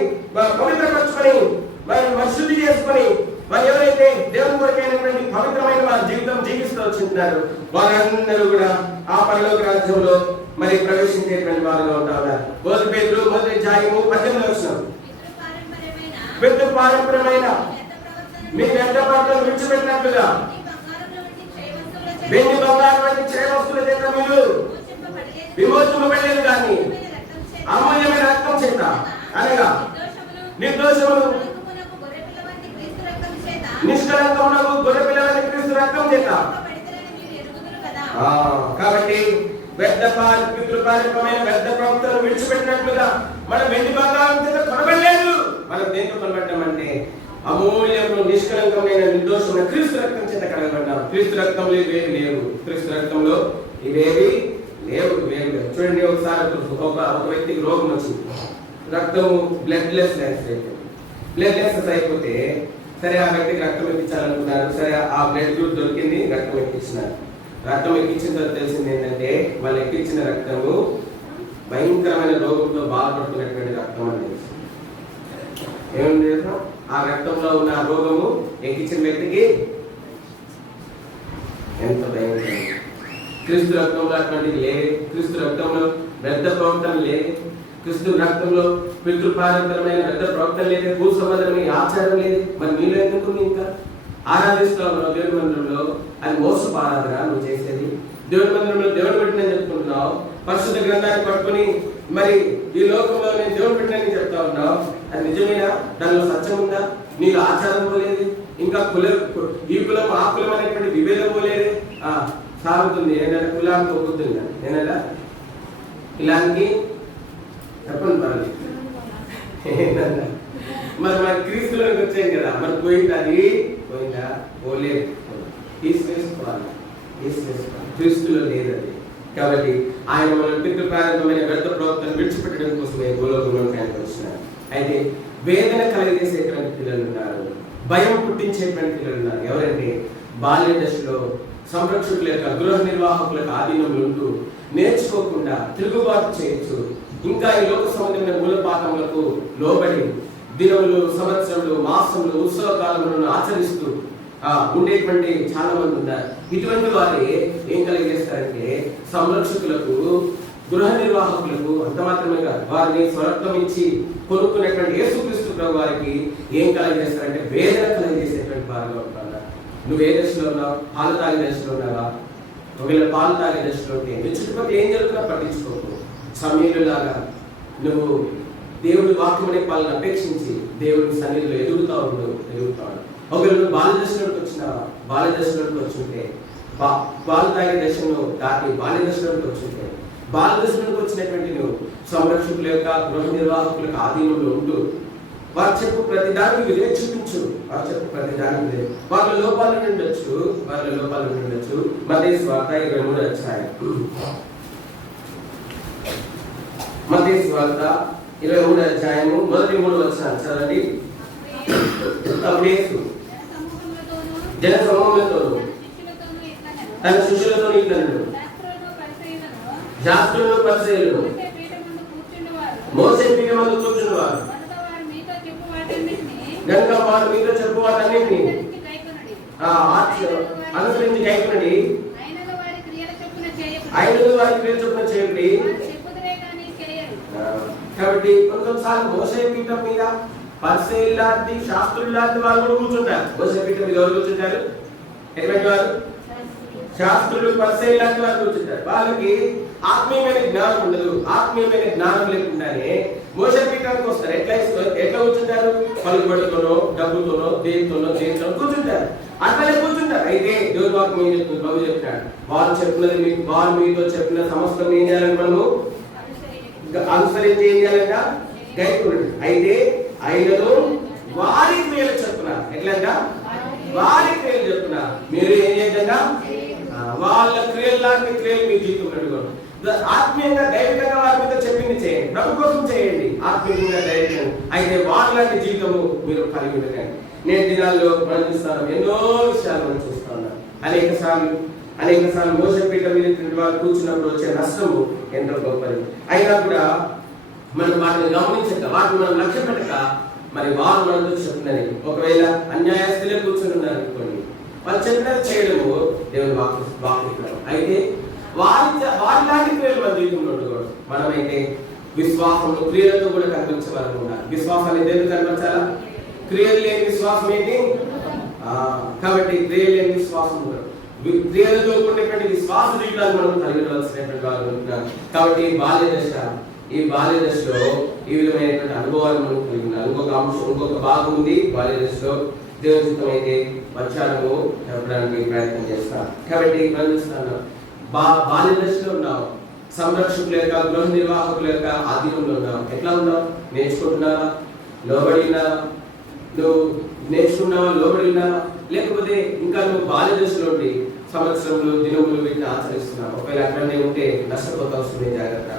పవిత్రపరచుకొని మరి శుద్ధి చేసుకొని మరి ఎవరైతే దేవుని కొరకైనటువంటి పవిత్రమైన వారి జీవితం జీవిస్తూ వచ్చింటున్నారు, వారందరూ కూడా ఆ పరలోక రాజ్యంలో మరి ప్రవేశించేటువంటి వారుగా ఉంటారు. మొదటి పేతురు 1వ అధ్యాయము 18వ వచనం. పితృపారంపర్యమైన మీ వ్యర్థ ప్రవర్తనను విడిచిపెట్టినట్లుగా వెండి బంగారం వంటి క్షయ వస్తువుల చేత మీరు విమోచింపబడలేదు కానీ అమూల్యమైన రక్తం చేత, అనగా నిర్దోషములు నిష్కలంకమునకు గొర్రెపిల్లల క్రీస్తు రక్తం చేత. కాబట్టి పితృపారంపరమైన వ్యర్థ ప్రవక్తలను విడిచిపెట్టినట్లుగా మనం వెండి బంగారం చేత కొనబడలేదు. మనం దేంతో కొనబడ్డామంటే అమూల్యము, నిష్కలంకమైన, నిర్దోషమైన క్రీస్తు రక్తం చేత కడగబడ్డాం. క్రీస్తు రక్తంలో ఇవేవి లేవు. క్రీస్తు రక్తంలో ఇవేవి లేవు. చూడండి, ఒకసారి ఒక వ్యక్తికి రోగం వచ్చింది. రక్తము బ్లడ్లెస్ అయిపోతే సరే ఆ వ్యక్తికి రక్తం ఎక్కించాలనుకున్నారు. సరే ఆ బ్లడ్ గ్రూప్ దొరికింది, రక్తం ఎక్కించినారు. రక్తం ఎక్కించిన తర్వాత తెలిసింది ఏంటంటే వాళ్ళు ఎక్కించిన రక్తము భయంకరమైన రోగంతో బాధపడుతున్నటువంటి రక్తం అని తెలుసు. ఏమని తెలుసా? ఆ రక్తంలో ఉన్న రోగము ఎక్కించిన వ్యక్తికి ఎంత భయంకరం. క్రీస్తు రక్తంలో అటువంటిది లేదు. క్రీస్తు రక్తంలో వ్యర్థ ప్రవర్తన లేదు. క్రీస్తు రక్తంలో పితృపారంపరమైన వ్యర్థ ప్రవర్తన లేదు. భూ సంబంధమైన ఆచారం లేదు. మరి మీలో ఎందుకు ఇంకా ఆరాధిస్తా ఉన్నావు దేవుడి మందిరంలో? అది మోసపు ఆరాధన నువ్వు చేసేది. దేవుడి మందిరంలో దేవుడు పెట్టినని చెప్పుకుంటున్నావు. పరిశుద్ధ గ్రంథాన్ని పట్టుకుని మరి ఈ లోకంలో నేను దేవుడు పెట్టినని చెప్తా ఉన్నావు. అది నిజమేనా? దానిలో సత్యం ఉందా? నీకు ఆచారం పోలేదు. ఇంకా ఈ కులం ఆ కులం అనేటువంటి విభేదం పోలేదు. సాగుతుంది ఏంటంటే కులానికి ఒప్పుతుందా? ఏనన్నా కులానికి చెప్పండి పర్లేదు. మరి మన క్రీస్తులోకి వచ్చాం కదా, మరి పోయిందా? పోలేదు. తీసివేసుకోవాలి. క్రీస్తులో లేదండి. కాబట్టి ఆయన మన పితృప్రారంభమైన వ్యర్థ ప్రవర్తన విడిచిపెట్టడం కోసమే భూలోకంలోకి ఆయన వచ్చినారు. అయితే వేదన కలిగజేసేటువంటి పిల్లలు ఉన్నారు, భయం పుట్టించేటువంటి పిల్లలు ఉన్నారు. ఎవరంటే బాల్య దశలో సంరక్షకుల యొక్క గృహ నిర్వాహకుల యొక్క ఆధీనంలో ఉంటూ నేర్చుకోకుండా తిరుగుబాటు చేయొచ్చు. ఇంకా ఈ లోక సంబంధమైన మూలపాఠములకు లోబడి దినములు, సంవత్సరములు, మాసములు, ఉత్సవ కాలములను ఆచరిస్తూ ఉండేటువంటి చాలా మంది ఉన్నారు. ఇటువంటి వారి ఏం కలిగేస్తారంటే సంరక్షకులకు, గృహ నిర్వాహకులకు అంత మాత్రమే కాదు, వారిని స్వరత్వం ఇచ్చి కొనుక్కునేటువంటి యేసుక్రీస్తు ప్రభు వారికి ఏం కలిగేస్తారంటే వేదన కలిగజేసేటువంటి వారిగా ఉంటారు. నువ్వు ఏ దశలో ఉన్నావు? పాలు తాగే దశలో ఉన్నావా? ఒకవేళ పాలు తాగే దశలో ఉంటే నీ చుట్టుపక్కల ఏం జరుగుతున్నా పట్టించుకోకు. సమయంలాగా నువ్వు దేవుడి వాక్యమనే పాలన అపేక్షించి దేవుడి సన్నిధిలో ఎదుగుతావు. ఒకవేళ నువ్వు బాల్య దశలోకి వచ్చినావా? బాల్య దశలోకి వచ్చుంటే పాలు తాగే దశను దాటి బాల్య దశలోకి వచ్చుంటే బాల్య దశలోకి వచ్చినటువంటి నువ్వు సంరక్షకుల యొక్క గృహ నిర్వాహకులకు ఆధీనంలో ఉంటూ వారు చెప్పు ప్రతి దానికి విధేయత చూపించు. వారు చెప్పు ప్రతి దానికి వాళ్ళ లోపాలు ఉండొచ్చు. మత్తయి సువార్త 23వ అధ్యాయం. మత్తయి సువార్త 23వ అధ్యాయము మొదటి 3 వచనాలు చదవండి. అప్పుడు యేసు జన సమూహంలోను తన శిష్యులతో ఇట్లనెను, శాస్త్రులను పరిసయ్యులను మోసే పీఠం ముందు కూర్చున్నవారు గనుక వారు మీతో చెప్పు వాటన్నిటిని అనుసరించి గైకొనండి. ఆయనను వారి క్రియల చొప్పున చేయండి. కాబట్టి కొంతసార్లు మోసే పీఠం మీద పరిసయ్యులు లాంటి, శాస్త్రులు లాంటి వాళ్ళు కూడా కూర్చుంటారు. మోసే పీఠం మీద ఎవరు కూర్చుంటారు? ఎటువంటి వారు? శాస్త్రులు, పరిసయ్యులు లాంటి వారు కూర్చుంటారు. వాళ్ళకి ఆత్మీయమైన జ్ఞానం ఉండదు. ఆత్మీయమైన జ్ఞానం లేకుండానే మోసే పీఠానికి వస్తారు. ఎట్లా కూర్చుంటారు? పలుకుబడితోనో, డబ్బుతోనో, దేనితోనో కూర్చుంటారు. అట్లనే కూర్చుంటారు. అయితే దేవుని వాక్యం ఏం చెప్తుంది? ప్రభు చెప్తాడు, వారు మీతో చెప్పిన సమస్తం ఏం చేయాలని మనము అనుసరించి ఏం చేయాలంట? గైకొనండి. అయితే ఆయనను వారి క్రియలు చెప్పున, ఎట్లంట? వారి క్రియలు చెప్పున మీరు ఏం చేద్దా? వాళ్ళ క్రియలు లాంటి క్రియలు మీ జీవితం కట్టుకోండి. ఆత్మీయంగా దైవికంగా వారి మీద చెప్పింది చేయండి. ప్రభు కోసం చేయండి. ఆత్మీయంగా దైవికంగా. అయితే వారి లాంటి జీవితము మీరు కలిగి ఉండకండి. నేటి దినాల్లో మనం చూస్తాం, ఎన్నో విషయాలు మనం చూస్తా ఉన్నాం. అనేక సార్లు మోసే పీఠం మీద వారు కూర్చున్నప్పుడు వచ్చే నష్టము ఎంతో గొప్పది. అయినా కూడా మనం వాటిని గమనించక, వాటిని మనం లక్ష్య పెట్టక, మరి వారు మనతో చెప్తున్నది ఒకవేళ అన్యాయస్తులే కూర్చొని ఉన్నారు అనుకోండి, వాళ్ళు చెప్పినది చేయడము దేవుని వాక్యం. అయితే వారి లాంటి క్రియలు మన జీవితంలో ఉండకూడదు. మనమైతే విశ్వాసంలో క్రియలతో కూడా కనిపించే వరకు ఉండాలి. విశ్వాసాన్ని దేనికి కనిపించాలా? క్రియలు లేని విశ్వాసం ఏంటి? కాబట్టి క్రియలు లేని విశ్వాసం ఉండదు. క్రియలతో కూడినటువంటి విశ్వాస జీవితాన్ని మనం కలిగి ఉండవలసినటువంటి వారు ఉంటున్నాం. కాబట్టి ఈ బాల్య దశలో ఈ విధమైనటువంటి అనుభవాలు మనం కలిగి ఉన్నాం. ఇంకొక భాగం ఉంది బాల్య దశలో. దేవుని చిత్తం అయితే వచ్చాను చెప్పడానికి ప్రయత్నం చేస్తాం. కాబట్టి మనం చూస్తున్నాను, బాల్య దశలో ఉన్నావు, సంరక్షకుల యొక్క గృహ నిర్వాహకుల యొక్క ఆధీనంలో ఉన్నావు. ఎట్లా ఉన్నావు? నేర్చుకుంటున్నావా? లోబడి ఉన్నావా? నువ్వు నేర్చుకున్నావా? లోబడి ఉన్నావా? లేకపోతే ఇంకా నువ్వు బాల్య దశలో ఉండి సంవత్సరంలో, దినములు వీటిని ఆచరిస్తున్నావు. ఒకవేళ అట్లనే ఉంటే నష్టపోతావు. జాగ్రత్త.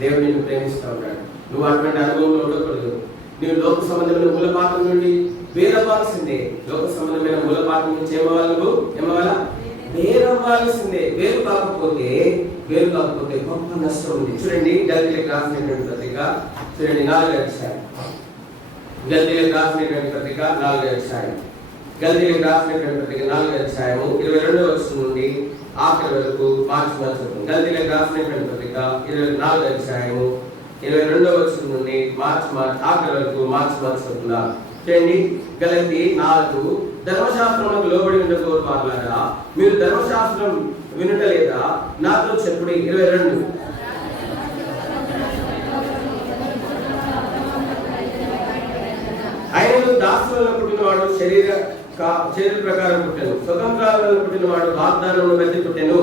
దేవుడు నిన్ను ప్రేమిస్తూ ఉంటాడు. నువ్వు అటువంటి అనుభవంలో ఉండకూడదు. నువ్వు లోక సంబంధమైన మూలపాఠం నుండి వేరవ్వాల్సిందే. లోక సంబంధమైన మూలపాఠం నుంచి ఏమవ్వాలా? వేరవ్వాల్సిందే. వేరు కాకపోతే గొప్ప నష్టం ఉంది. చూడండి, గల్తీలకు రాసినటువంటి పత్రిక చూడండి 4వ అధ్యాయం. గల్తీలకు రాసినటువంటి పత్రిక 4వ అధ్యాయం. గల్తీలకు రాసినటువంటి పత్రిక 4వ అధ్యాయము 22వ వచనం నుండి ఆఖరి వరకు మార్చి మాసం. గల్తీలకు రాసినటువంటి పత్రిక 4వ అధ్యాయము 22వ వచనం నుండి ఆఖరి వరకు మార్చి మాసం. చూడండి, గలతీ 4 ధర్మశాస్త్రములకు లోబడి ఉండకూడదు వారులారా, మీరు ధర్మశాస్త్రం వినుటలేదా? నాతో చెప్పుడి. 22 ఆయనను దాసులలో పుట్టినవాడు శరీర ప్రకారం పుట్టెను, స్వతంత్రాలలో పుట్టినవాడు వాగ్దానమును బట్టి పుట్టెను.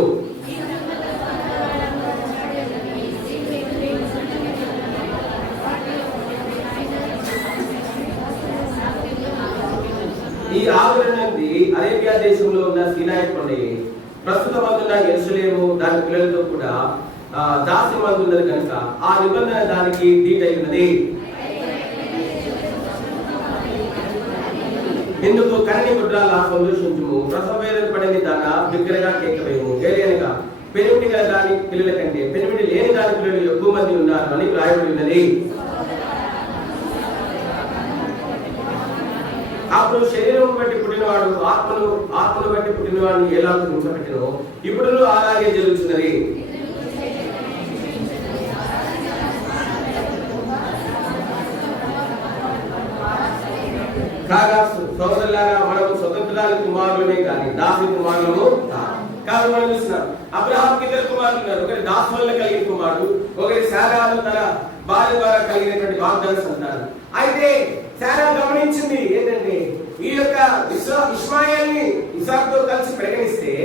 ఈ ఆవరణది అరేబియా దేశంలో ఉన్న సీనాయి కొండయే. ప్రస్తుతం అందున్న యెరూషలేము దాని పిల్లలతో కూడా దాస్యమందు ఉన్నది కనుక ఆ నిబంధన దానికి దీటైనది. ఎందుకు కరణి గుడ్రాల సంతోషించుము, ప్రసవ వేదన పడని దాన బిగ్గరగా కేకవేయము. ఏలయనగా పెనిమిటి గల దాని పిల్లల కంటే పెనిమిటి లేని దాని పిల్లలు ఎక్కువ మంది ఉన్నారు అని రాయబడి ఉన్నది. అప్పుడు శరీరం బట్టి పుట్టినవాడు ఆత్మను బట్టి పుట్టినవాడిని ఎలా హింసపెట్టినో ఇప్పుడు అలాగే జరుగుతున్నది. కాగా సోదరులారా, మనము స్వతంత్రానికి కుమారులమే కానీ దాసి కుమారులము కాదు. మనం చూస్తున్నాం, అబ్రహాంకి 2 కుమారులు ఉన్నారు. ఒకటి దాసు వల్ల కలిగిన కుమారుడు, ఒకటి శారాను తన భార్య ద్వారా కలిగినటువంటి వాగ్దాన సంతానం. అయితే శారా గమనించింది ఏంటంటే, ఈ యొక్క ఇష్మాయేల్ని ఇసాకుతో కలిసి పరిగణిస్తే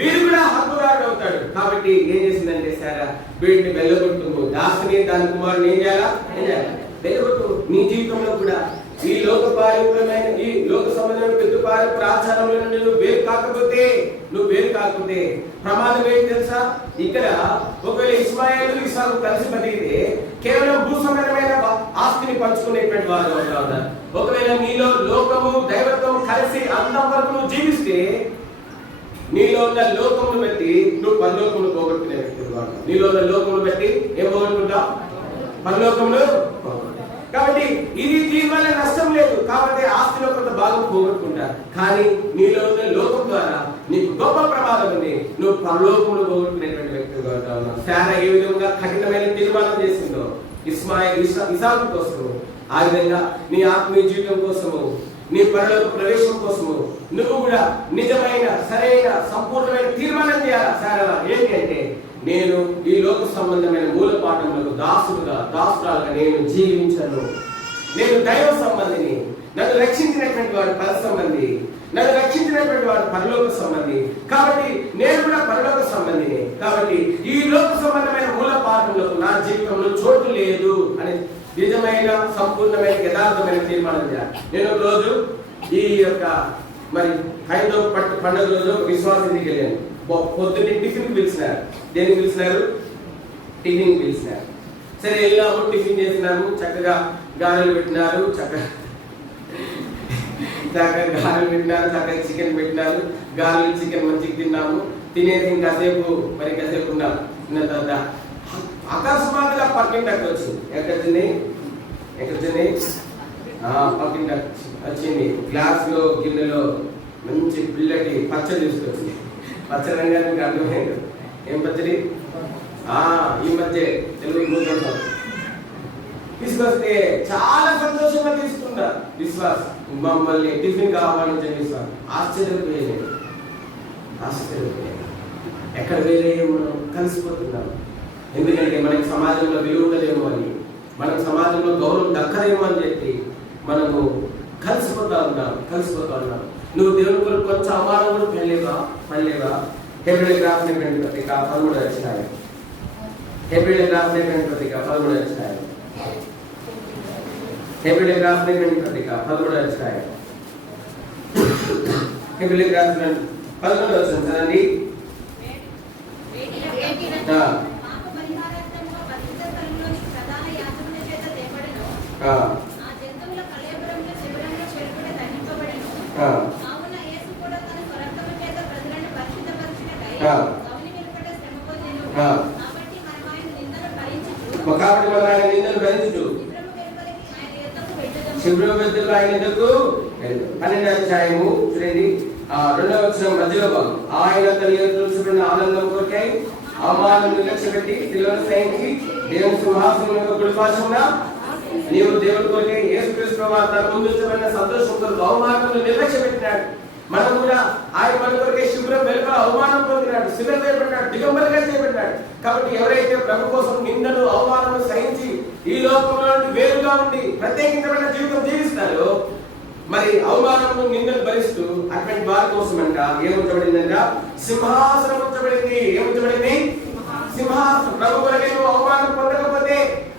వీడు కూడా హక్కుదారుడు అవుతాడు. కాబట్టి ఏం చేసిందంటే శారా వీడిని వెళ్ళగొట్టుకు దాసుని దాని కుమారుని ఏం చేయాలా వెళ్ళగొట్టు. నీ జీవితంలో కూడా ఈ లోకపారంపరమైన ఈ లోక సంబంధమైన పితృపారంపర ఆచారంలో నుండి నువ్వు వేరు కాకపోతే ప్రమాదం ఏంటి తెలుసా? ఇక్కడ ఒకవేళ ఇస్మాయిలు ఇసాకు కలిసి బతికితే కేవలం భూ సంబంధమైన ఆస్తిని పంచుకునేటువంటి వారు ఉన్నారు. ఒకవేళ నీలో లోకము దైవత్వం కలిసి అంతం వరకు నువ్వు జీవిస్తే నీలో ఉన్న లోకమును బట్టి నువ్వు పరలోకమును పోగొట్టుకునే వ్యక్తులు వాడు. నీలో ఉన్న లోకమును బట్టి ఏం పోగొట్టుకుంటావు? పరలోకమును. కాబట్టి ఇది దీనివల్ల నష్టం లేదు, కాబట్టి ఆస్తిలో కొంత భాగం పోగొట్టుకుంటారు. కానీ నీలో ఉన్న లోకం ద్వారా నీకు గొప్ప ప్రమాదం ఉంది, నువ్వు పరలోకమును పోగొట్టుకునేటువంటి వ్యక్తిగా ఉన్నావు. శారా ఏ విధంగా కఠినమైన తీర్మానం చేసిందో ఇసాకు కోసము, ఆ విధంగా నీ ఆత్మీయ జీవితం కోసము, నీ పరలోక ప్రవేశం కోసము నువ్వు కూడా నిజమైన సరైన సంపూర్ణమైన తీర్మానం చేయాలి. శారా ఏంటి అంటే, నేను ఈ లోక సంబంధమైన మూల పాఠములకు దాసురాలుగా నేను జీవించను. నేను దైవ సంబంధిని, నన్ను రక్షించినటువంటి వాడు పర సంబంధి, నన్ను రక్షించినటువంటి వాడు పరలోక సంబంధి. కాబట్టి నేను కూడా పరలోక సంబంధిని. కాబట్టి ఈ లోక సంబంధమైన మూల పాఠములకు నా జీవితంలో చోటు లేదు అని నిజమైన సంపూర్ణమైన యథార్థమైన తీర్మానం చేయాలి. నేను ఒక రోజు ఈ యొక్క మరి హైదవ పండుగ రోజు విశ్వాసం ఇంటికి వెళ్ళాను. పొద్దున్నే టిఫిన్ పిలిచినారు. దేనికి పిలిచినారు? టిఫిన్ పిలిచినారు. సరే వెళ్ళాము, టిఫిన్ చేసినాము, చక్కగా గారెలు పెట్టినారు, చక్కగా గారెలు పెట్టినారు, చక్కగా చికెన్ పెట్టినారు. గారెలు చికెన్ మంచిగా తిన్నాము. తినేసి కాసేపు ఉన్నాము. తిన్న తర్వాత అకస్మాత్తుగా పక్కింటి అక్క వచ్చింది. ఎక్కడిది పక్కింటి వచ్చింది. గ్లాస్లో గిన్నెలో మంచి పిల్లటి పచ్చడి తీసుకొచ్చింది. పచ్చడి రంగానికి అర్థమైంది. ఏం పచ్చడి? ఈ మధ్య తెలుగు తీసుకొస్తే చాలా సంతోషంగా తీసుకున్నారు. విశ్వాసం మమ్మల్ని టిఫిన్ ఆహ్వానించే విశ్వాసం ఆశ్చర్యపోయేది. ఎక్కడ వేరే మనం కలిసిపోతున్నాం. ఎందుకంటే మనకి సమాజంలో విలువ ఉండదేమో అని, మనకు సమాజంలో గౌరవం దక్కదేమో అని చెప్పి మనము కలిసిపోతా ఉన్నాం. నువ్వు దేవుని కొరకు కొంచెం అవమానం కూడా పడలేవా? హెబ్రీయులకు రాసినటువంటి పత్రిక 13వ అధ్యాయం. హెబ్రీయులకు రాసినటువంటి పత్రిక 13వ అధ్యాయం. హెబ్రీయులకు రాసినటువంటి పత్రిక 13వ అధ్యాయం. హెబ్రీయులకు రాసిన 11వ వచనం చదవండి. కాబట్టి మనం ఆయన నిందను భరించుచు శిబిరం పెద్దలు ఆయన ఎద్దకు 12వ అధ్యాయము చూడండి 2వ వచనం మధ్యలో భాగం. ఆయన తన చూసిన ఆనందం కొరకై అవమానం నిర్లక్ష్యపెట్టి శిలువను సహించి దేవుని సింహాసనం యొక్క కుడిపార్శ్వమున నీవు దేవుని కొరకై యేసుక్రీస్తు ప్రభువు తన ముందు ఉంచబడిన సంతోషం కొరకు అవమానం నిర్లక్ష్యపెట్టినాడు. మనం కూడా ఆయన మన కొరకే శుభ్రం వెలుపల అవమానం పొందినాడు, శిబిరం చేయబడ్డాడు, దిగంబరిగా చేయబడ్డాడు. కాబట్టి ఎవరైతే ప్రభు కోసం నిందను అవమానం సహించి ఈ లోకంలో వేరుగా ఉండి ప్రత్యేకించబడిన జీవితం జీవిస్తారో, మరి అవమానము నిందను భరిస్తూ అటువంటి వారి కోసం అంట ఏముంచబడిందంట? సింహాసనం ఉంచబడింది. ఏముంచబడింది? సింహాసనం. ప్రభు కొరకే నువ్వు అవమానం పొందకపోతే,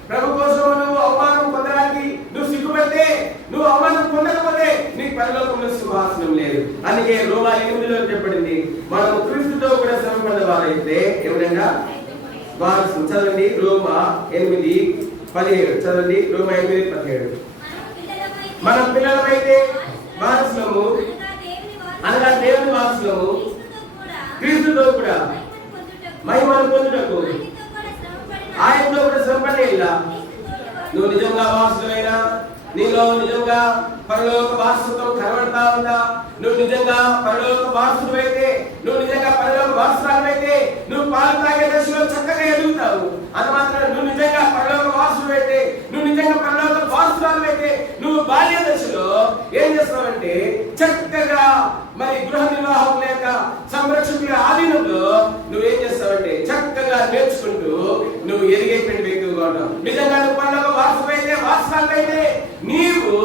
ప్రభు కోసం నువ్వు అవమానం పొందడానికి నువ్వు సిగ్గుపడితే, నువ్వు అవమానం పొందకపోతే నీకు పరలోకంలో సింహాసనం లేదు. అందుకే రోమా 8లో చెప్పబడింది, మనం క్రీస్తుతో కూడా శ్రమపడిన వారైతే ఎవరైనా వారు చదవండి. రోమా 8:17 చదవండి. రోమా 8:17 మనం పిల్లలమైతే వారసులము, అనగా దేవుని వారసులము, క్రీస్తుతో కూడా మహిమను పొందుటకు ఆయనతో కూడా శ్రమపడే ఇలా నువ్వు నిజంగా వారసులైనా, నీలో నిజంగా పరలోక వారసత్వం కనబడతా ఉందా? నువ్వు నిజంగా పరలోక వారసుడైతే, నువ్వు నిజంగా పరలోక వారసురాలైతే నువ్వు పాలు తాగే దశలో చక్కగా ఎదుగుతావు. అది మాత్రం నువ్వు నిజంగా పరలోక వారసుడైతే, నువ్వు నిజంగా పరలోక వారసురాలైతే నువ్వు బాల్య దశలో ఏం చేస్తావంటే చక్కగా మరి గృహ నిర్వాహం లేక సంరక్షకుల ఆధీనంలో నువ్వేం చేస్తావంటే చక్కగా నేర్చుకుంటూ నువ్వు ఎదిగేటువంటి వ్యక్తిగా ఉంటావు. నిజంగా నువ్వు పరలోక వారసుడైతే, వారసురాలైతే నీవు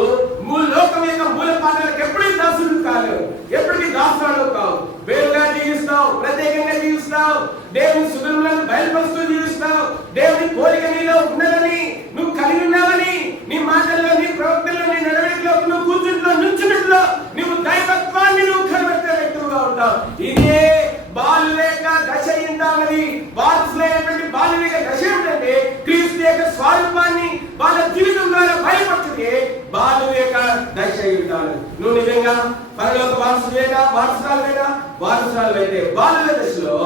లోకం యొక్క మూల పాఠాలకు ఎప్పటికీ దాసుడు కాలేవు, ఎప్పటికీ దాసుడు కావు. వేరుగా జీవిస్తావు, ప్రత్యేకంగా జీవిస్తావు, దేవుని సుగుణములను బయలుపరుస్తూ జీవిస్తావు. దేవుని కోరిక నీలో ఉన్నదని, నువ్వు కలిగి ఉన్నావని, నీ మాటల్లో, నీ ప్రవక్తల్లో, నీ నడవడికలో, నువ్వు కూర్చుంట్లో, నుంచున్నట్లో నువ్వు దైవత్వాన్ని నువ్వు కనబెట్టే వ్యక్తులుగా ఉంటావు. ఇదే బాలులేక దశ ఉంటామని, వారసులైనటువంటి బాలులేక దశ ఏంటంటే క్రీస్తు యొక్క స్వరూపాన్ని వాళ్ళ జీవితం ద్వారా బయలుపడుతుంది. బాలు యొక్క దశ ఉంటాను. నువ్వు నిజంగా పరలోక వారసుడైనా, వారసురాలైనా, వారసురాలైతే బాలుల దశలో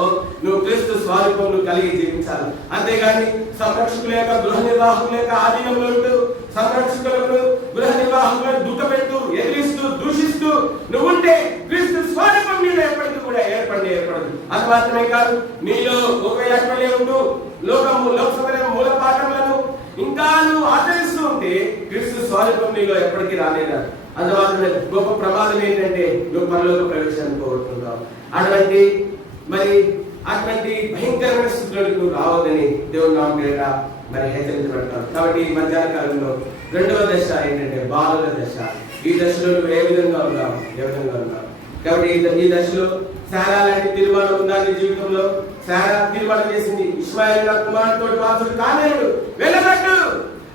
నువ్వు క్రీస్తు స్వరూపం కలిగి జీవించాలి. అంతేగాని సంరక్షకుల యొక్క గృహ నిర్వాహకుల యొక్క ఆధీనంలో ఉంటూ, సంరక్షకులను గృహ నిర్వాహకులను దుఃఖపెడుతూ, ఎదిరిస్తూ, దూషిస్తూ నువ్వు ఉంటే క్రీస్తు స్వరూపం నీలో ఎప్పటికీ కూడా ఏర్పడదు. అది మాత్రమే కాదు, నీలో ఒక యాత్రలే ఉంటూ లోకసభ మూల పాఠములను ఇంకా నువ్వు ఆచరిస్తూ ఉంటే క్రీస్తు స్వరూపం నీలో ఎప్పటికీ రాలేదా? అందువల్ల గొప్ప ప్రమాదం ఏంటంటే నువ్వు పరలోక ప్రవేశాన్ని కోరుకుంటావు. అటువంటి భయంకరమైన స్థితిలోకి నువ్వు రావద్దని దేవుని నామం పేరిట మరి హెచ్చరించబడతావు. కాబట్టి ఈ మధ్యాహ్న కాలంలో 2వ దశ ఏంటంటే బాలుల దశ. ఈ దశలో నువ్వు ఏ విధంగా ఉన్నావు? కాబట్టి ఈ దశలో శారా లాంటి తీర్మానం ఉందా నీ జీవితంలో? శారా తీర్మానం చేసింది, ఇష్మాయేలు నా కుమారుడితో వారసుడు కాలేడు, వెళ్ళబట్టు.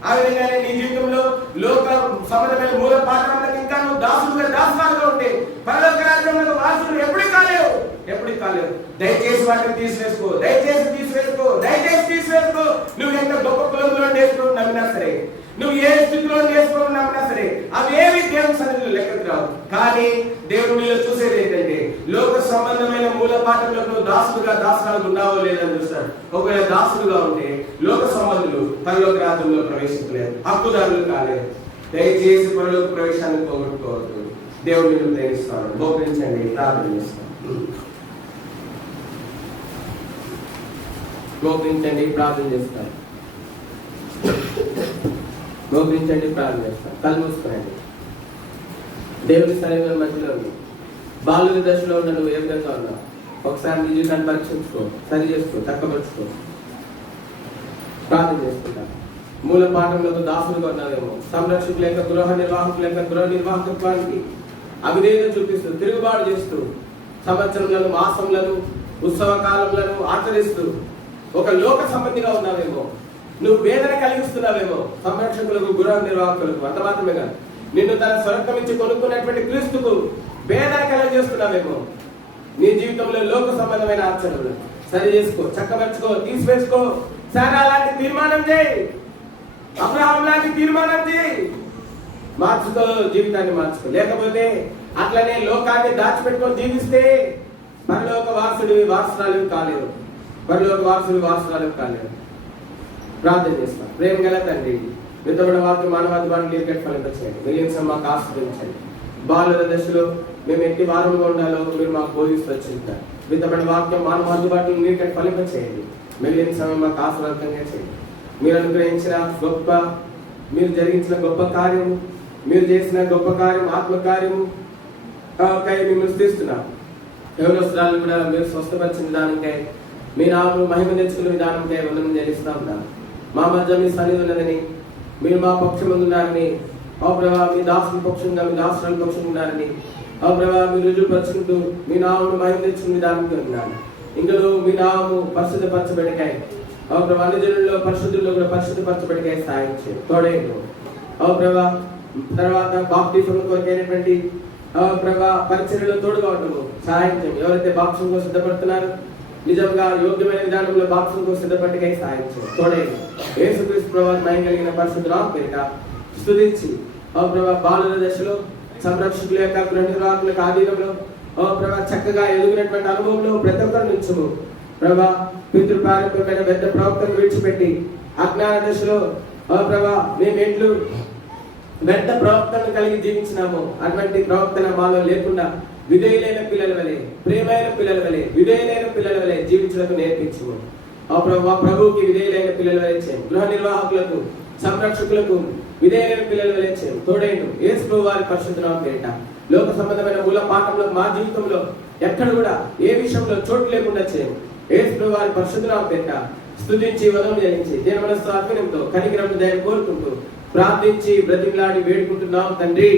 ఆ విధంగానే నీ జీవితంలో లోక సంబంధమైన మూల పాఠాలకు ఇంకా నువ్వు దాసులుగా ఉంటే పరలోక రాజ్యంలో వారసుడు ఎప్పటికీ కాలేవు. దయచేసి వాటిని తీసివేసుకో. నువ్వు ఎంత గొప్ప కులంలో నేర్చుకో నమ్మినా సరే, నువ్వు ఏ స్థితిలో నేర్చుకో నమ్మినా సరే, అవేవి దేవుని సన్నిధిలో లెక్కకు రావు. కానీ దేవుడు నీలో చూసేది ఏంటంటే లోక సంబంధమైన మూల పాఠకులకు దాసులుగా ఉన్నావో లేదని చూస్తాడు. ఒకవేళ దాసులుగా ఉంటే లోక సంబంధులు పరలోక రాజ్యంలో ప్రవేశించలేదు, హక్కుదారులు కాలేదు. దయచేసి పరలోక ప్రవేశాన్ని పోగొట్టుకోవద్దు. దేవుడు నిన్ను ప్రేమిస్తాడు. మోకరించండి, ప్రార్థన చేస్తాడు. మోకరించండి, ప్రార్థన చేస్తాడు. కళ్ళు మూసుకోండి. దేవుని సన్నిధిలో మధ్యలో ఉంది. బాలుల దశలో ఉన్న నువ్వు ఏ విధంగా ఉన్నావు? ఒకసారి నీ జీవితాన్ని పరీక్షించుకో, సరి చేసుకో, చక్కపరుచుకో. ప్రార్థన చేసుకుంటా. మూల పాఠంలో దాసులుగా ఉన్నావేమో, సంరక్షకుల యొక్క గృహ నిర్వాహకత్వానికి అవిధేయత చూపిస్తూ, తిరుగుబాటు చేస్తూ, సంవత్సరములను, మాసములను, ఉత్సవ కాలములను ఆచరిస్తూ ఒక లోక సంబంధిగా ఉన్నావేమో, నువ్వు వేదన కలిగిస్తున్నావేమో సంరక్షకులకు, గృహ నిర్వాహకులకు. అంత మాత్రమే కాదు, నిన్ను తన స్వర్గం ఇచ్చి కొనుక్కున్నటువంటి క్రీస్తుకు వేదన కలిగజేస్తున్నావేమో. నీ జీవితంలో లోక సంబంధమైన ఆచరణలు సరి చేసుకో, చక్కపరచుకో, తీసివేసుకో. శారా లాంటి తీర్మానం చేయి, అబ్రహాం లాంటి తీర్మానం చేయి. మార్చుకో, జీవితాన్ని మార్చుకో. లేకపోతే అట్లనే లోకాన్ని దాచిపెట్టుకొని జీవిస్తే పరలోక వారసురాలు కాలేరు. ప్రార్థన చేస్తాం. ప్రేమ గల తండ్రి, విత్తబడిన వాక్యం మానవాది వారిని నీరు కట్టి ఫలింపచేయండి. మిగిలిన మాకు ఆస్వాదించండి. బాలుర దశలో మేము ఎట్టి వారంగా ఉండాలో మీరు మాకు బోధిస్తూ వచ్చింటారు. విధమైన వాక్యం మానవ అందుబాటులో నీటిని ఫలింప చేయండి. మిగిలిన సమయం మాకు ఆశీర్వాదంగా చేయండి. మీరు అనుగ్రహించిన గొప్ప, మీరు జరిగించిన గొప్ప కార్యము, మీరు చేసిన గొప్ప కార్యం, ఆత్మకార్యము మిమ్మల్ని స్తుతిస్తున్నాం. యవనస్తురాలను కూడా మీరు స్వస్థపరిచిన విధానంకై, మీ నామమును మహిమ తెచ్చుకున్న విధానంకై వందనం చెల్లిస్తా ఉన్నాను. మా మధ్య మీ సన్నిధి ఉన్నదని, మీరు మా పక్షం ఉన్నారని, ఓ ప్రభా మీ దాసుల పక్షంగా, మీ దాసుల పక్షంగా ఉన్నారని, ఓ ప్రభా మీరు రుజువుపరుచుకుంటూ మీ నామమును మహిమ తెచ్చుకున్న విధానంకై ఉన్నాను. ఇంకను మీ నామము పరిశుద్ధపరచబడికై, ఓ ప్రభా అన్ని జనుల్లో పరిశుద్ధుల్లో కూడా పరిశుద్ధపరచబడికై సాయం చేయండి, తోడేయండి. ఓ ప్రభా తర్వాత బాప్టిజం కొరకైనటువంటి ప్రభా పరిచర్యలో తోడుగా ఉండము సహాయం చేయండి. ఎవరైతే బాప్టిజం కోసం సిద్ధపడుతున్నారో నిజంగా యోగ్యమైన విధానంలో బాప్టిజం కోసం సిద్ధపడికై సహాయం చేయండి, తోడేయండి. యేసుక్రీస్తు ప్రభువు మహిమ కలిగిన పరిశుద్ధ నామమున పేరిట స్తుతించి, ఓ ప్రభా బాలుర దశలో సంరక్షకుల యొక్క గృహ నిర్వాహకులకు ఆధీనంలో, ఓ ప్రభా చక్కగా ఎదుగునటువంటి అనుభవంలో ప్రతి ఒక్కరి నుంచము ప్రభా పితృపారంపమైన పెద్ద ప్రవక్తను విడిచిపెట్టి అజ్ఞాన దశలో, ఓ ప్రభా మేము ఎట్లు పెద్ద ప్రవక్తను కలిగి జీవించినాము అటువంటి ప్రవక్తన మాలో లేకుండా విధేయులైన పిల్లల వలె, ప్రేమైన పిల్లల వలె, విధేయులైన పిల్లల వలె జీవించడానికి నేర్పించము. ఆ ప్రభువుకి విధేయులైన పిల్లల వలె చేయండి. గృహ నిర్వాహకులకు, సంరక్షకులకు విధేయులైన పిల్లల వలె చేయండి, తోడేయండి. యేసు ప్రభువు వారి పరిశుద్ధ నామమున పేరిట లోక సంబంధమైన మూల పాఠంలో మా జీవితంలో ఎక్కడ కూడా ఏ విషయంలో చోటు లేకుండా చేయండి. యేసు ప్రభువు వారి పరిశుద్ధ నామమున పేరిట స్తుతించి వదనం చెల్లించి దీన మనస్సు ఆత్మీయంతో కనికరము దయను కోరుకుంటూ ప్రార్థించి బ్రతిమలాడి వేడుకుంటున్నాం తండ్రి.